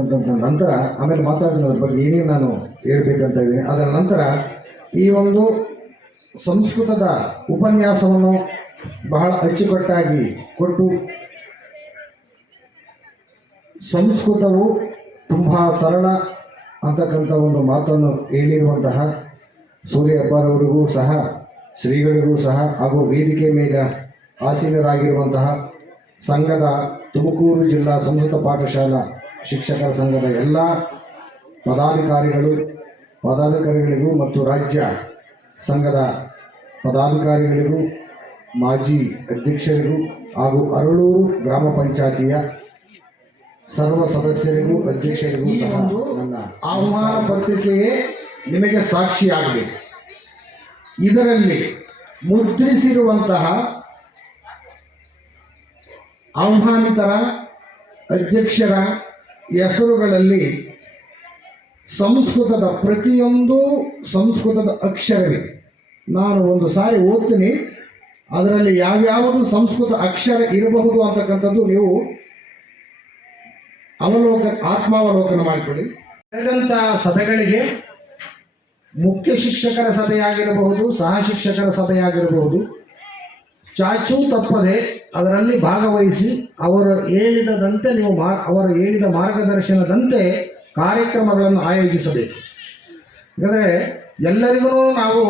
ನಂತರ ಆಮೇಲೆ ಮಾತಾಡಿದ ಬಗ್ಗೆ ಏನೇನು ನಾನು ಹೇಳ್ಬೇಕಂತ ಇದ್ದೀನಿ. ಅದರ ನಂತರ ಈ ಒಂದು ಸಂಸ್ಕೃತದ ಉಪನ್ಯಾಸವನ್ನು ಬಹಳ ಅಚ್ಚುಕಟ್ಟಾಗಿ ಕೊಟ್ಟು, ಸಂಸ್ಕೃತವು ತುಂಬ ಸರಳ ಅಂತಕ್ಕಂಥ ಒಂದು ಮಾತನ್ನು ಹೇಳಿರುವಂತಹ ಸೂರ್ಯಪ್ಪರವರಿಗೂ ಸಹ, ಶ್ರೀಗಳಿಗೂ ಸಹ, ಹಾಗೂ ವೇದಿಕೆ ಮೇಲೆ ಆಸೀನರಾಗಿರುವಂತಹ ಸಂಘದ ತುಮಕೂರು ಜಿಲ್ಲಾ ಸಂಸ್ಕೃತ ಪಾಠಶಾಲಾ ಶಿಕ್ಷಕರ ಸಂಘದ ಎಲ್ಲ ಪದಾಧಿಕಾರಿಗಳಿಗೂ ಮತ್ತು ರಾಜ್ಯ ಸಂಘದ ಪದಾಧಿಕಾರಿಗಳಿಗೂ, ಮಾಜಿ ಅಧ್ಯಕ್ಷರಿಗೂ ಹಾಗೂ ಅರಳೂರು ಗ್ರಾಮ ಪಂಚಾಯತಿಯ ಸರ್ವ ಸದಸ್ಯರಿಗೂ ಅಧ್ಯಕ್ಷರಿಗೂ ಸಹ ನನ್ನ ಆಹ್ವಾನ ಪತ್ರಿಕೆಯೇ ನಿಮಗೆ ಸಾಕ್ಷಿಯಾಗಬೇಕು. ಇದರಲ್ಲಿ ಮುದ್ರಿಸಿರುವಂತಹ ಆಹ್ವಾನಿತರ ಅಧ್ಯಕ್ಷರ ಹೆಸರುಗಳಲ್ಲಿ ಸಂಸ್ಕೃತದ ಪ್ರತಿಯೊಂದು ಸಂಸ್ಕೃತದ ಅಕ್ಷರವಿದೆ. ನಾನು ಒಂದು ಸಾರಿ ಓದ್ತೀನಿ, ಅದರಲ್ಲಿ ಯಾವ್ಯಾವುದು ಸಂಸ್ಕೃತ ಅಕ್ಷರ ಇರಬಹುದು ಅಂತಕ್ಕಂಥದ್ದು ನೀವು ಆತ್ಮಾವಲೋಕನ ಮಾಡಿಕೊಳ್ಳಿ. ನಡೆದಂಥ ಸಭೆಗಳಿಗೆ ಮುಖ್ಯ ಶಿಕ್ಷಕರ ಸಭೆಯಾಗಿರಬಹುದು, ಸಹ ಶಿಕ್ಷಕರ ಸಭೆಯಾಗಿರಬಹುದು, ಚಾಚೂ ತಪ್ಪದೆ ಅದರಲ್ಲಿ ಭಾಗವಹಿಸಿ ಅವರು ಹೇಳಿದಂತೆ ನೀವು ಅವರು ಹೇಳಿದ ಮಾರ್ಗದರ್ಶನದಂತೆ ಕಾರ್ಯಕ್ರಮಗಳನ್ನು ಆಯೋಜಿಸಬೇಕು. ಯಾಕಂದರೆ ಎಲ್ಲರಿಗೂ ನಾವು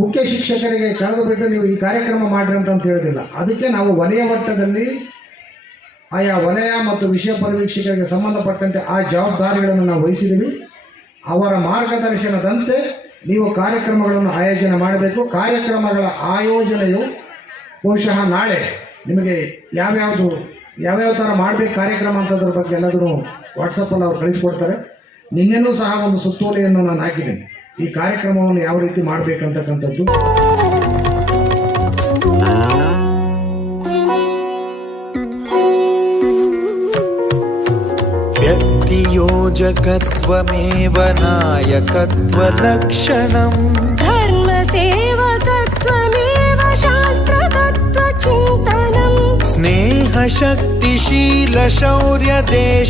ಮುಖ್ಯ ಶಿಕ್ಷಕರಿಗೆ ಕಳೆದು ಬಿಟ್ಟು ನೀವು ಈ ಕಾರ್ಯಕ್ರಮ ಮಾಡಿರಿ ಅಂತ ಹೇಳೋದಿಲ್ಲ. ಅದಕ್ಕೆ ನಾವು ವಲಯ ಮಟ್ಟದಲ್ಲಿ ಆಯಾ ವಲಯ ಮತ್ತು ವಿಷಯ ಪರಿವೀಕ್ಷಕರಿಗೆ ಸಂಬಂಧಪಟ್ಟಂತೆ ಆ ಜವಾಬ್ದಾರಿಗಳನ್ನು ನಾವು ವಹಿಸಿದ್ದೀವಿ. ಅವರ ಮಾರ್ಗದರ್ಶನದಂತೆ ನೀವು ಕಾರ್ಯಕ್ರಮಗಳನ್ನು ಆಯೋಜನೆ ಮಾಡಬೇಕು. ಕಾರ್ಯಕ್ರಮಗಳ ಆಯೋಜನೆಯು ಬಹುಶಃ ನಾಳೆ ನಿಮಗೆ ಯಾವ್ಯಾವ ಥರ ಮಾಡಬೇಕು ಕಾರ್ಯಕ್ರಮ ಅಂತದ್ರ ಬಗ್ಗೆ ಎಲ್ಲದೂ ವಾಟ್ಸಪ್ಪಲ್ಲಿ ಅವ್ರು ಕಳಿಸ್ಕೊಡ್ತಾರೆ. ನಿನ್ನೆನೂ ಸಹ ಒಂದು ಸುತ್ತೋಲೆಯನ್ನು ನಾನು ಹಾಕಿದ್ದೀನಿ, ಈ ಕಾರ್ಯಕ್ರಮವನ್ನು ಯಾವ ರೀತಿ ಮಾಡಬೇಕಂತಕ್ಕಂಥದ್ದು. ವ್ಯಕ್ತಿಯೋಜಕತ್ವಮೇವ ನಾಯಕತ್ವಲಕ್ಷಣಂ धर्मसेवकत्वमेव शास्त्रतत्त्वचिन्तनम् स्नेहशक्तिशीलशौर्यदेश